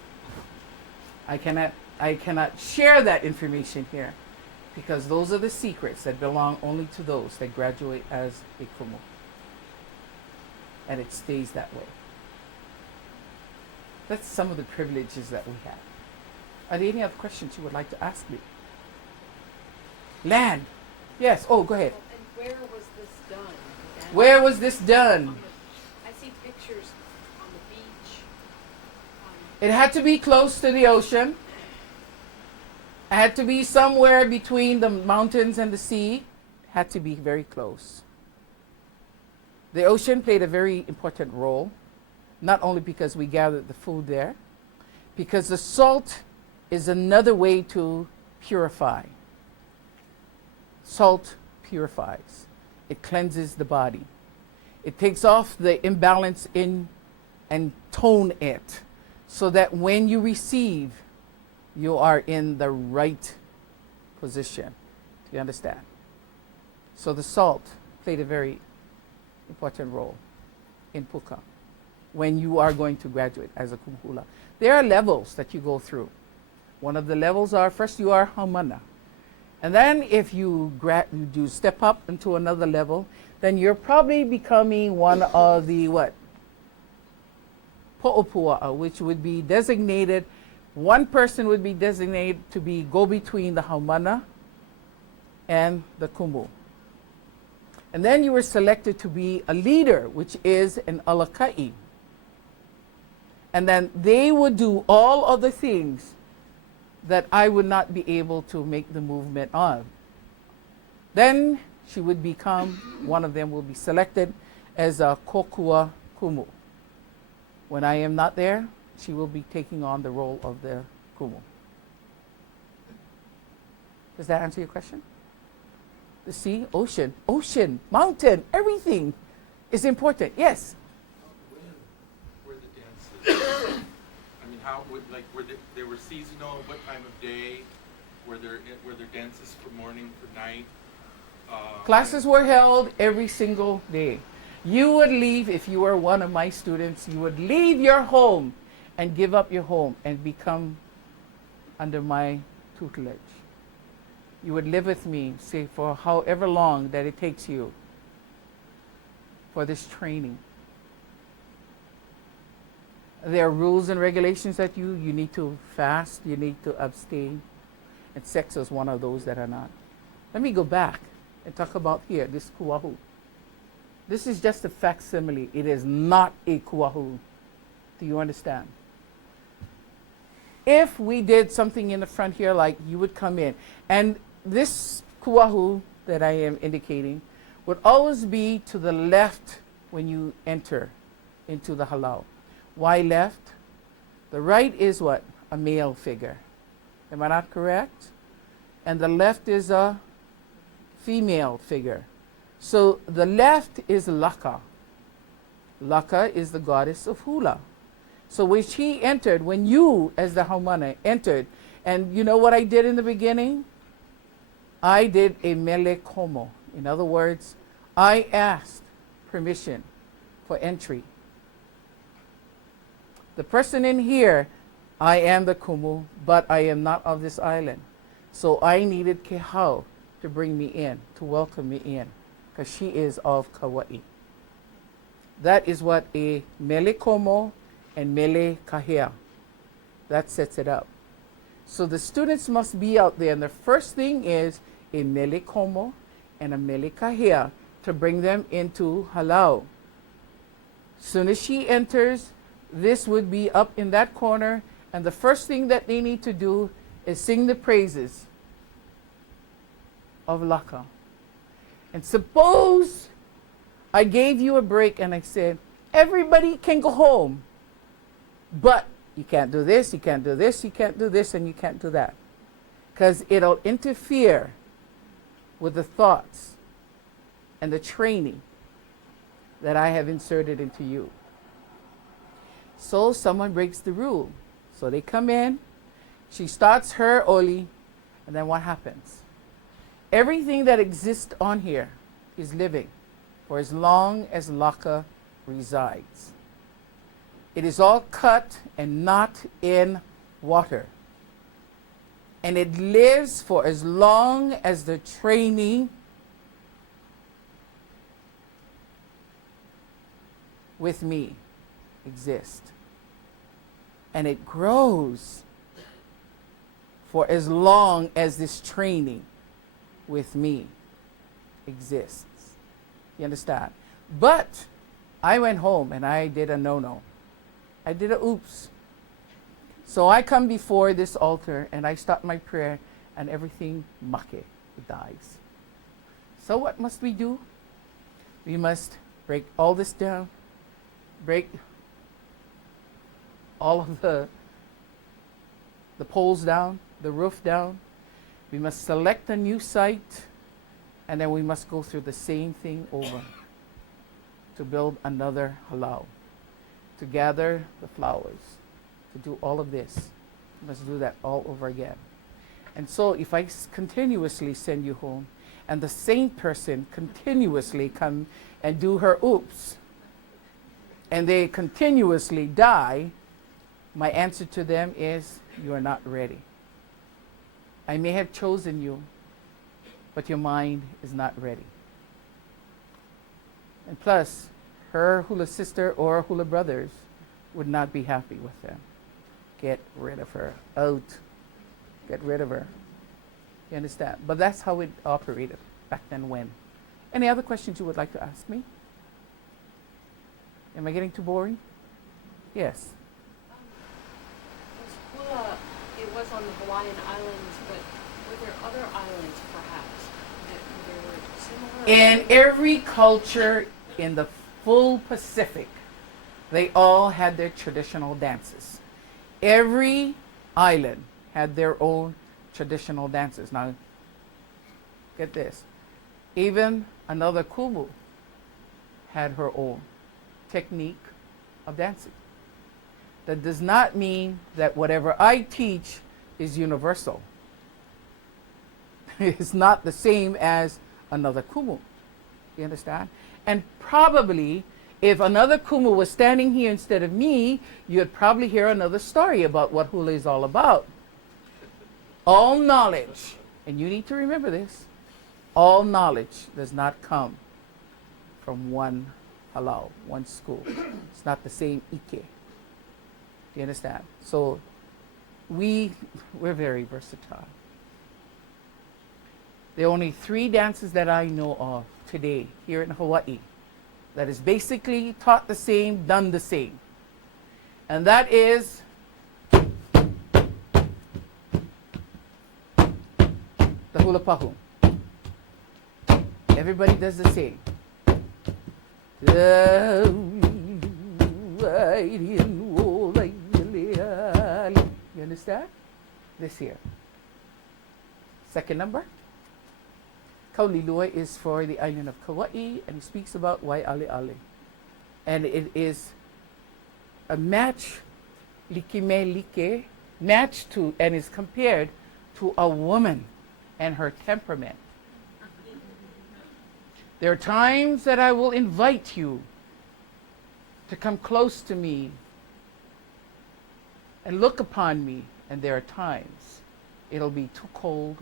I cannot share that information here because those are the secrets that belong only to those that graduate as a kumu. And it stays that way. That's some of the privileges that we have. Are there any other questions you would like to ask me? Land. Yes. Oh, go ahead. And where was this done? Dan? Where was this On done? the, I see pictures on the beach. It had to be close to the ocean. It had to be somewhere between the mountains and the sea. It had to be very close. The ocean played a very important role, not only because we gathered the food there, because the salt is another way to purify. Salt purifies. It cleanses the body. It takes off the imbalance in and tone it so that when you receive, you are in the right position. Do you understand? So the salt played a very important role in puka when you are going to graduate as a kumuhula. There are levels that you go through. One of the levels are, first you are haumana. And then if you do step up into another level, then you're probably becoming one of the what? Po'opua'a, which would be designated, one person would be designated to be go-between the haumana and the kumu. And then you were selected to be a leader, which is an alakai. And then they would do all other things that I would not be able to make the movement on. Then she would become, one of them will be selected as a kokua kumu. When I am not there, she will be taking on the role of the kumu. Does that answer your question? The sea, ocean, mountain, everything is important. Yes? When were the dances? I mean, how would, like, they were seasonal? What time of day? Were there dances for morning, for night? Classes were held every single day. You would leave, if you were one of my students, you would leave your home and give up your home and become under my tutelage. You would live with me, say, for however long that it takes you for this training. There are rules and regulations that you need to fast, you need to abstain, and sex is one of those that are not. Let me go back and talk about here, this kuahu. This is just a facsimile. It is not a kuahu. Do you understand? If we did something in the front here, like you would come in, and this kuahu that I am indicating would always be to the left when you enter into the halau. Why left? The right is what? A male figure. Am I not correct? And the left is a female figure. So the left is Laka. Laka is the goddess of hula. So when she entered, when you as the haumana entered, and you know what I did in the beginning? I did a mele komo. In other words, I asked permission for entry. The person in here, I am the Kumu, but I am not of this island. So I needed Kehau to bring me in, to welcome me in, because she is of Kauai. That is what a mele komo and mele kahea, that sets it up. So the students must be out there, and the first thing is a mele komo and a mele kahea to bring them into halau. Soon as she enters, this would be up in that corner, and the first thing that they need to do is sing the praises of Laka. And suppose I gave you a break and I said, everybody can go home, but you can't do this, you can't do this, you can't do this, and you can't do that. Because it'll interfere with the thoughts and the training that I have inserted into you. So someone breaks the rule. So they come in, she starts her oli, and then what happens? Everything that exists on here is living for as long as Laka resides. It is all cut and not in water. And it lives for as long as the training with me exists. And it grows for as long as this training with me exists. You understand? But I went home and I did a no-no. I did a oops. So I come before this altar and I start my prayer and everything make, it dies. So what must we do? We must break all this down, break all of the poles down, the roof down. We must select a new site, and then we must go through the same thing over to build another halau, to gather the flowers, to do all of this. We must do that all over again. And so if I continuously send you home, and the same person continuously come and do her oops, and they continuously die, my answer to them is, you are not ready. I may have chosen you, but your mind is not ready. And plus, her hula sister or hula brothers would not be happy with them. Get rid of her. Out. Get rid of her. You understand? But that's how it operated back then when. Any other questions you would like to ask me? Am I getting too boring? Yes. Was hula, it was on the Hawaiian Islands, but were there other islands perhaps that were similar? In every culture in the full Pacific, they all had their traditional dances. Every island had their own traditional dances. Now, get this. Even another Kumu had her own technique of dancing. That does not mean that whatever I teach is universal. It's not the same as another Kumu. You understand? And probably If another Kumu was standing here instead of me, you'd probably hear another story about what hula is all about. All knowledge, and you need to remember this, all knowledge does not come from one halau, one school. It's not the same ike. Do you understand? So we're very versatile. There are only 3 dances that I know of today here in Hawaii that is basically taught the same, done the same. And that is the hula pahu. Everybody does the same. You understand? This here. Second number. Kaulilua is for the island of Kauai, and he speaks about Waialeale. And it is a match, matched to, and is compared to a woman and her temperament. There are times that I will invite you to come close to me and look upon me, and there are times it'll be too cold,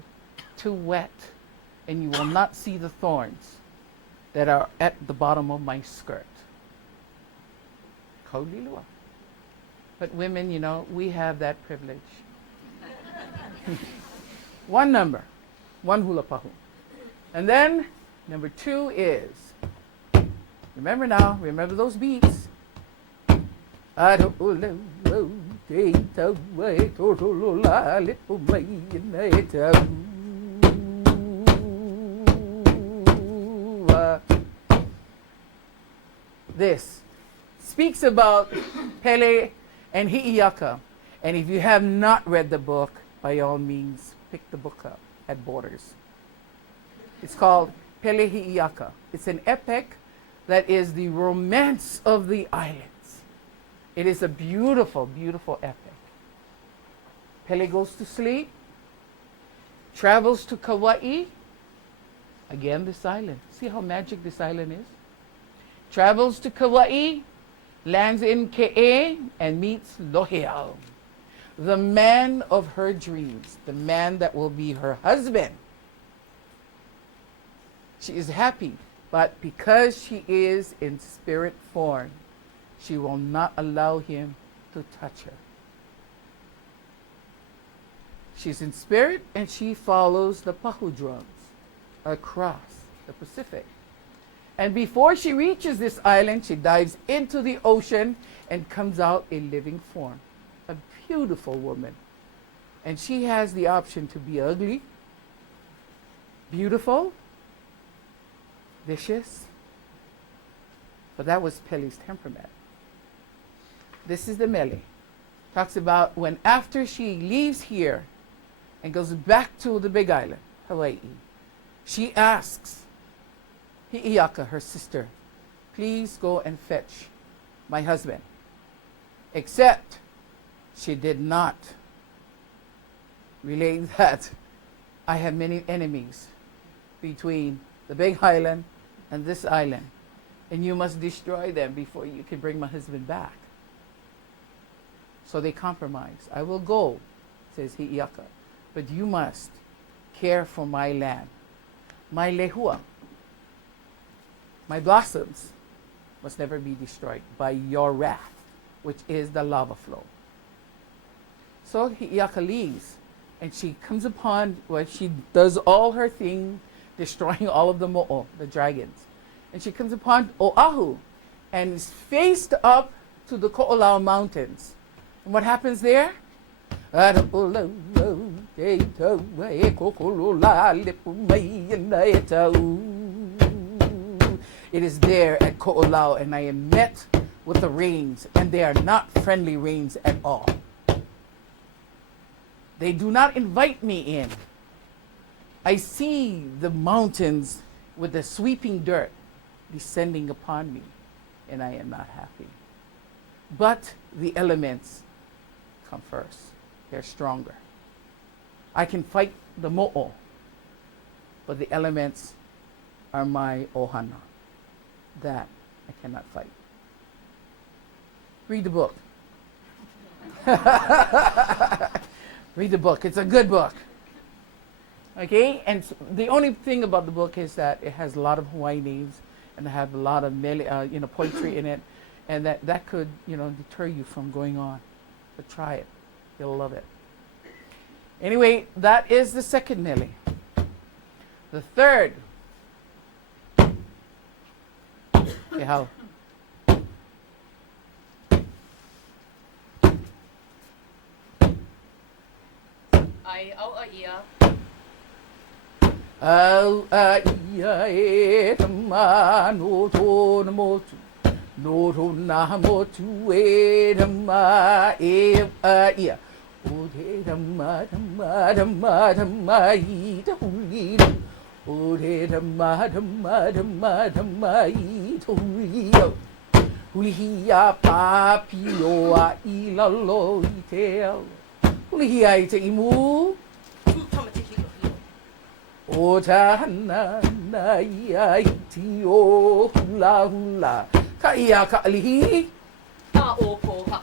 too wet, and you will not see the thorns that are at the bottom of my skirt. Kaulilua. But women, you know, we have that privilege. One number, one hula pahu. And then number 2 is, remember now, remember those beats. This speaks about Pele and Hi'iaka. And if you have not read the book, by all means, pick the book up at Borders. It's called Pele Hi'iaka. It's an epic that is the romance of the islands. It is a beautiful, beautiful epic. Pele goes to sleep, travels to Kauai. Again, this island. See how magic this island is? Travels to Kauai, lands in Ke'e, and meets Lohiau, the man of her dreams, the man that will be her husband. She is happy, but because she is in spirit form, she will not allow him to touch her. She's in spirit, and she follows the pahu drums across the Pacific. And before she reaches this island, she dives into the ocean and comes out a living form. A beautiful woman. And she has the option to be ugly, beautiful, vicious. But that was Pele's temperament. This is the Mele. Talks about when after she leaves here and goes back to the big island, Hawaii, she asks Hi'iaka, her sister, please go and fetch my husband. Except she did not relate that I have many enemies between the big island and this island, and you must destroy them before you can bring my husband back. So they compromise. I will go, says Hi'iaka, but you must care for my land, my lehua. My blossoms must never be destroyed by your wrath, which is the lava flow. So Hi'iaka leaves, and she comes upon, well, she does all her thing, destroying all of the mo'o, the dragons. And she comes upon Oahu, and is faced up to the Ko'olau Mountains. And what happens there? It is there at Ko'olau, and I am met with the rains, and they are not friendly rains at all. They do not invite me in. I see the mountains with the sweeping dirt descending upon me, and I am not happy. But the elements come first. They're stronger. I can fight the mo'o, but the elements are my ohana. That I cannot fight. read the book. Read the book. It's a good book. Okay? And the only thing about the book is that it has a lot of Hawaiian names and have a lot of poetry in it. And that could, deter you from going on. But try it. You'll love it. Anyway, that is the second mele. The third. Kehau. Ai au a ia. Au a ia e tama no tōna motu. No tōna motu e tama e a ia. O te tama i te hui. O te tama i te hui. Hulihi a papio a I lalo I te ao. Hulihi a I te imu. Tūtama te hilo hilo. O tahana na ia I ti o hula hula. Ka ia ka alihi. A o poha.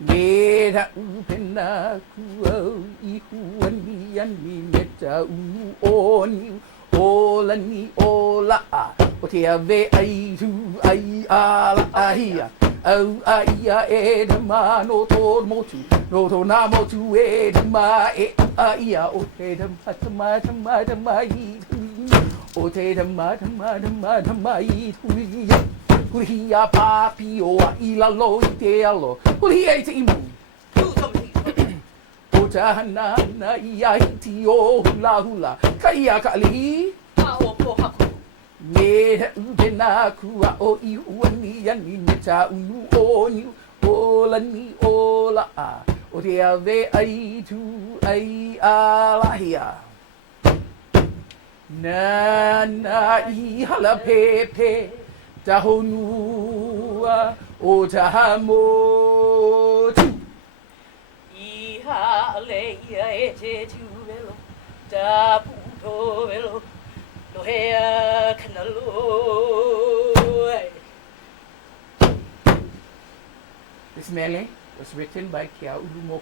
Me ta upena kuau I huani ani me ta unu o ni o la ni o la a. O te ave ai tu ai a la a hia. Au a ia e te ma no tō motu. No tō nā motu e te ma e a ia. O te tama I tui. O te tama I tui. Hulihi a papi o a I lalo I te alo. Hulihi e te imu. Tūtama te hilo. O tahana na ia I ti o hula hula. Ka ia ka alihi. A o poha kumu. Me upena kua o I huani ani me ta unu o ni o la ni o la a. O te ave ai tu ai a la hia. Na I hala pepe. Ta honua o ta motu. Iha leia e te tuelo. Ta puto velo. Lohea kanalo. This mele was written by Kehaulani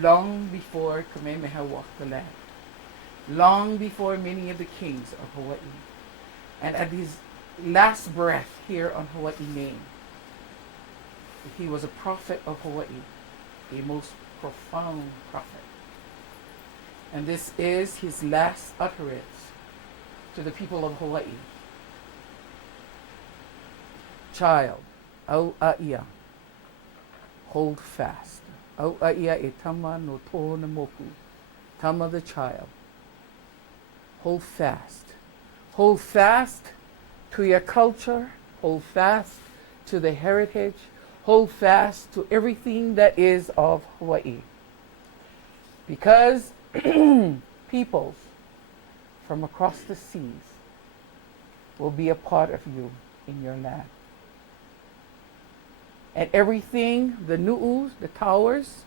long before Kamehameha walked the land, long before many of the kings of Hawaii, and at his last breath here on Hawaii Main. He was a prophet of Hawaii, a most profound prophet. And this is his last utterance to the people of Hawaii. Child, au aia, hold fast. Au aia e tama no tōna moku. Tama the child. Hold fast. Hold fast to your culture, hold fast to the heritage, hold fast to everything that is of Hawaii. Because peoples from across the seas will be a part of you in your land. And everything, the nu'us, the towers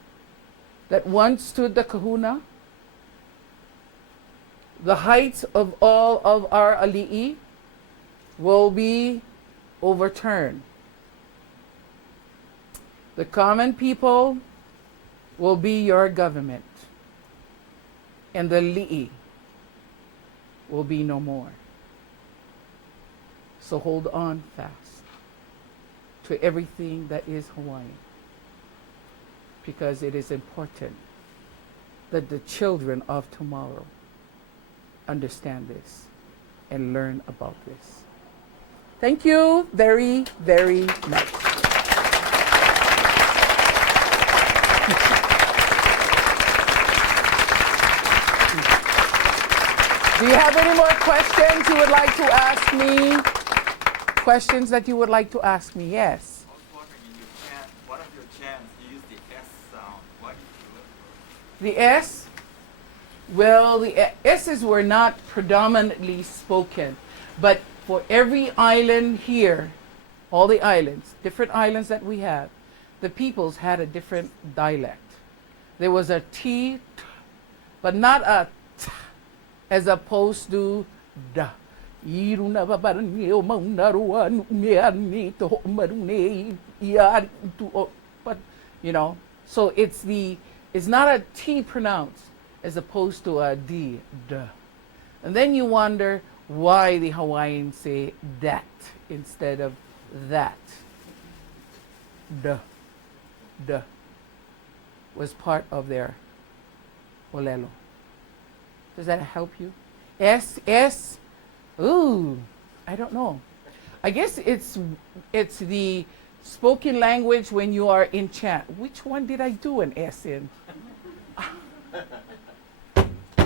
that once stood the kahuna, the heights of all of our ali'i, will be overturned. The common people will be your government, and the li'i will be no more. So hold on fast to everything that is Hawaiian, because it is important that the children of tomorrow understand this and learn about this. Thank you very, very much. Do you have any more questions you would like to ask me? Questions that you would like to ask me? Yes. I was wondering, in your chant, one of your chants, you use the S sound. Why do you do it? The S? Well, the S's were not predominantly spoken, but for every island here, all the islands, different islands that we have, the peoples had a different dialect. There was a T, but not a T, as opposed to D. Iruna babarani o maunarua numeani to marune iari tu. But you know, so it's not a T pronounced as opposed to a D, duh. And then you wonder why the Hawaiians say that instead of that. Duh, duh was part of their olelo. Does that help you? S. Ooh, I don't know. I guess it's the spoken language when you are in chant. Which one did I do an S in?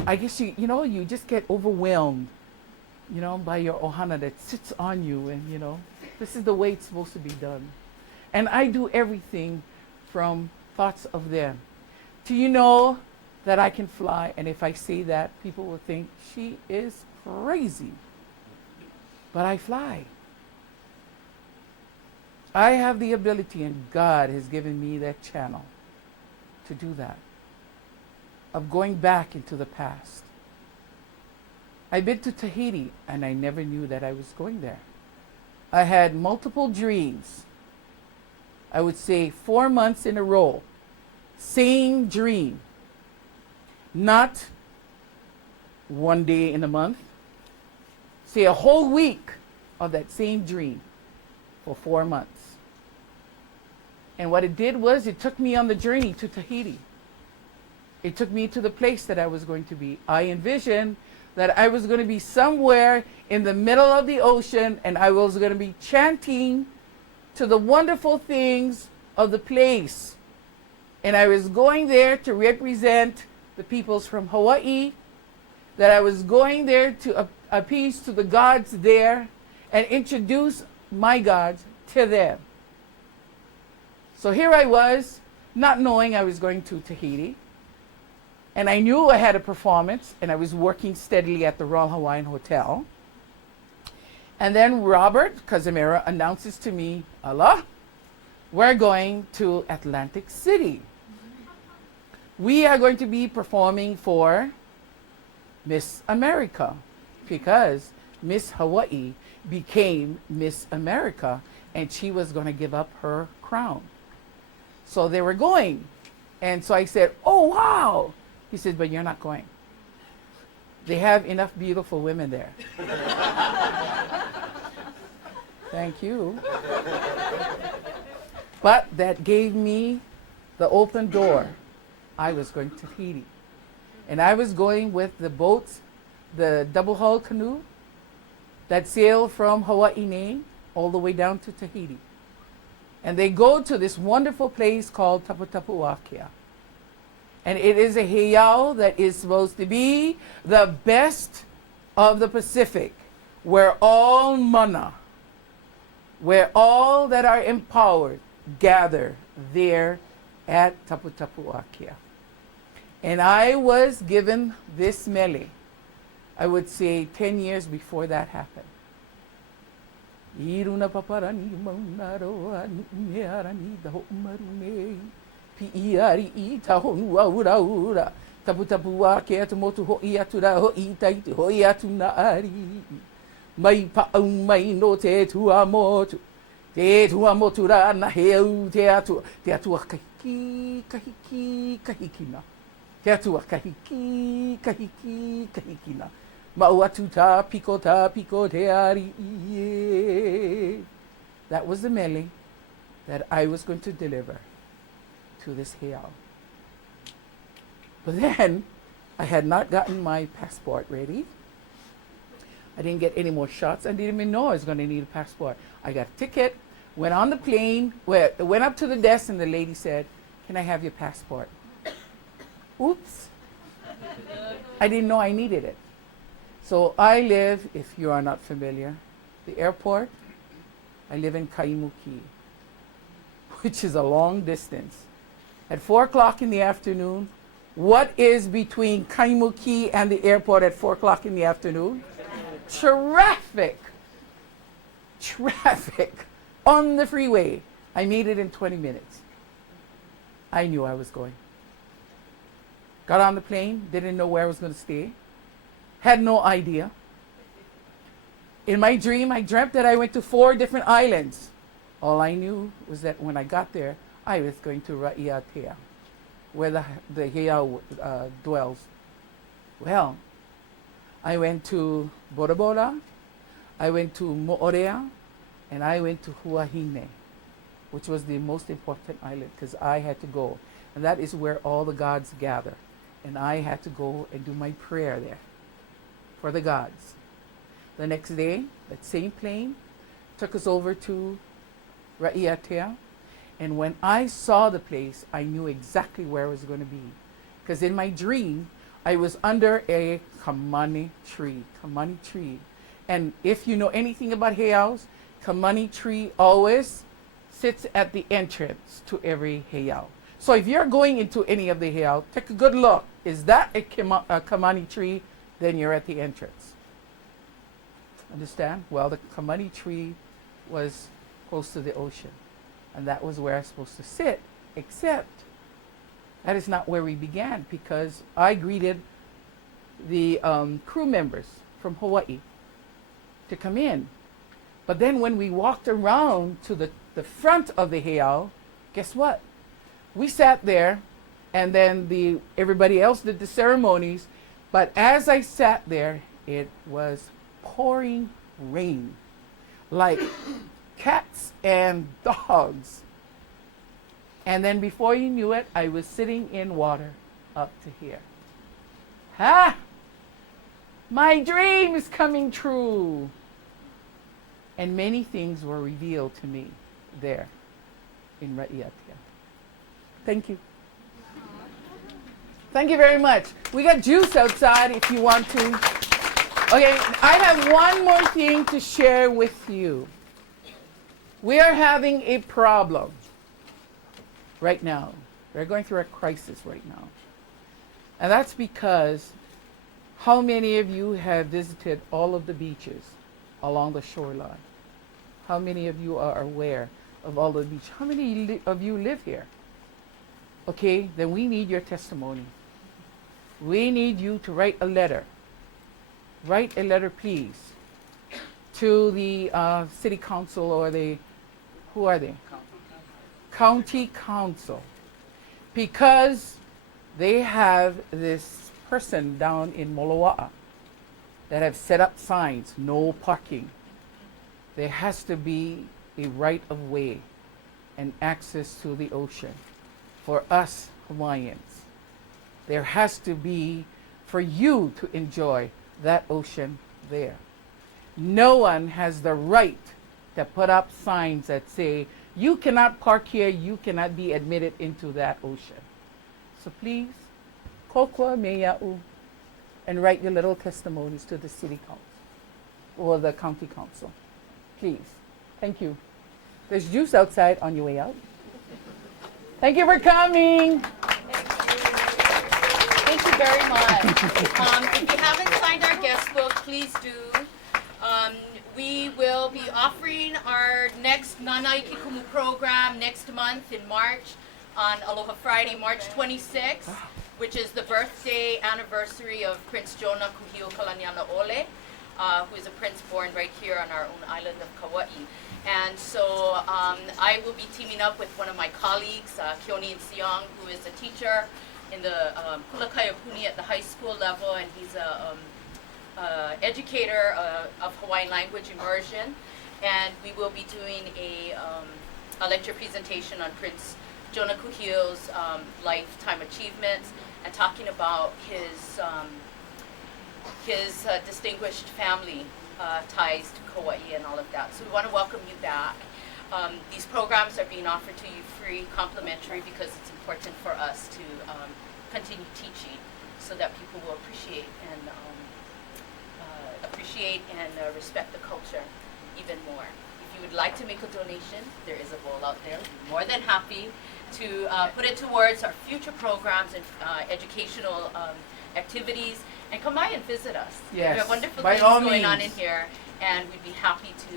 I guess you just get overwhelmed, by your ohana that sits on you, and this is the way it's supposed to be done. And I do everything from thoughts of them. Do you know that I can fly? And if I say that, people will think she is crazy. But I fly. I have the ability, and God has given me that channel to do that, of going back into the past. I've been to Tahiti, and I never knew that I was going there. I had multiple dreams. I would say 4 months in a row. Same dream. Not one day in a month. Say a whole week of that same dream for 4 months. And what it did was it took me on the journey to Tahiti. It took me to the place that I was going to be. I envisioned that I was going to be somewhere in the middle of the ocean, and I was going to be chanting to the wonderful things of the place. And I was going there to represent the peoples from Hawaii, that I was going there to appease to the gods there and introduce my gods to them. So here I was, not knowing I was going to Tahiti. And I knew I had a performance, and I was working steadily at the Royal Hawaiian Hotel. And then Robert Casimiro announces to me, Allah, we're going to Atlantic City. We are going to be performing for Miss America, because Miss Hawaii became Miss America, and she was going to give up her crown. So they were going. And so I said, oh, wow. He said, but you're not going. They have enough beautiful women there. Thank you. But that gave me the open door. I was going to Tahiti. And I was going with the boats, the double hull canoe that sail from Hawaii all the way down to Tahiti. And they go to this wonderful place called Taputapuakea. And it is a heiau that is supposed to be the best of the Pacific, where all mana, where all that are empowered gather there at Taputapuakea. And I was given this mele, I would say 10 years before that happened. Iruna paparani maunaroa numearani daho marune. Pi'iari I tahonu aura ura. Taputapuakea tumotu ho'i atura ho'i taitu ho'i atu na'ari. Mai pa'au mai no te tua motu. Te tua motu ra na heu te atua. Te atua kahiki kahikina. Te atua kahiki kahikina. Ma'u atu ta piko te ari ie. That was the mele that I was going to deliver to this heiau. But then I had not gotten my passport ready. I didn't get any more shots. I didn't even know I was going to need a passport. I got a ticket, went on the plane, went up to the desk, and the lady said, "Can I have your passport?" Oops. I didn't know I needed it. So I live, if you are not familiar, the airport, I live in Kaimuki, which is a long distance. At 4 o'clock in the afternoon, what is between Kaimuki and the airport at 4 o'clock in the afternoon? Traffic. Traffic on the freeway. I made it in 20 minutes. I knew I was going. Got on the plane, didn't know where I was going to stay. Had no idea. In my dream, I dreamt that I went to 4 different islands. All I knew was that when I got there, I was going to Ra'iatea, where the heiau dwells. Well, I went to Bora Bora, I went to Mo'orea, and I went to Heine, which was the most important island because I had to go. And that is where all the gods gather. And I had to go and do my prayer there for the gods. The next day, that same plane took us over to Ra'iatea. And when I saw the place, I knew exactly where I was going to be. Because in my dream, I was under a kamani tree. And if you know anything about heiaus, kamani tree always sits at the entrance to every heiau. So if you're going into any of the heiau, take a good look. Is that a kamani tree? Then you're at the entrance. Understand? Well, the kamani tree was close to the ocean. And that was where I was supposed to sit. Except that is not where we began because I greeted the crew members from Hawaii to come in. But then when we walked around to the front of the heiau, guess what? We sat there and then everybody else did the ceremonies. But as I sat there, it was pouring rain like cats and dogs. And then before you knew it, I was sitting in water up to here. Ha! My dream is coming true. And many things were revealed to me there in Ra'iatea. Thank you. Thank you very much. We got juice outside if you want to. Okay, I have one more thing to share with you. We are having a problem right now. We're going through a crisis right now. And that's because how many of you have visited all of the beaches along the shoreline? How many of you are aware of all the beaches? How many of you live here? Okay, then we need your testimony. We need you to write a letter. Write a letter, please, to the city council or who are they? County council. Because they have this person down in Moloa'a that have set up signs, no parking. There has to be a right of way and access to the ocean for us Hawaiians. There has to be for you to enjoy that ocean there. No one has the right to put up signs that say, you cannot park here, you cannot be admitted into that ocean. So please, kokua meia'u, and write your little testimonies to the city council or the county council. Please. Thank you. There's juice outside on your way out. Thank you for coming. Thank you very much. If you haven't signed our guest book, please do. We will be offering our next Nanai Kumu program next month in March on Aloha Friday, March 26th, which is the birthday anniversary of Prince Jonah Kuhi'okalani Ole, who is a prince born right here on our own island of Kauai. And so I will be teaming up with one of my colleagues, Keone and Siong, who is a teacher in the Kulakaya Puni at the high school level, and he's a educator of Hawaiian language immersion. And we will be doing a lecture presentation on Prince Jonah Kuhi'o's lifetime achievements and talking about his distinguished family ties to Kauai and all of that. So we want to welcome you back. These programs are being offered to you free, complimentary, because it's important for us to continue teaching so that people will appreciate and respect the culture even more. If you would like to make a donation, there is a bowl out there. We're more than happy to put it towards our future programs and educational activities. And come by and visit us. Yes, we have wonderful by things all going on in means. here, and we'd be happy to.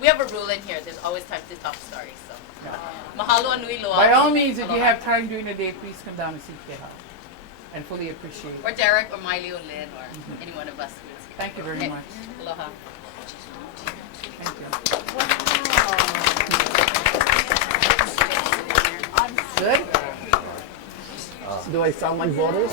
We have a rule in here. There's always time to tell stories. So, mahalo anui loa. By all means, if you have time during the day, please come down and see Kehaulani. and fully appreciate. Or Derek, or Miley, or Lynn, or any one of us. Thank you very Okay. much. Aloha. Thank you. Wow. Good? Do I sound like voters?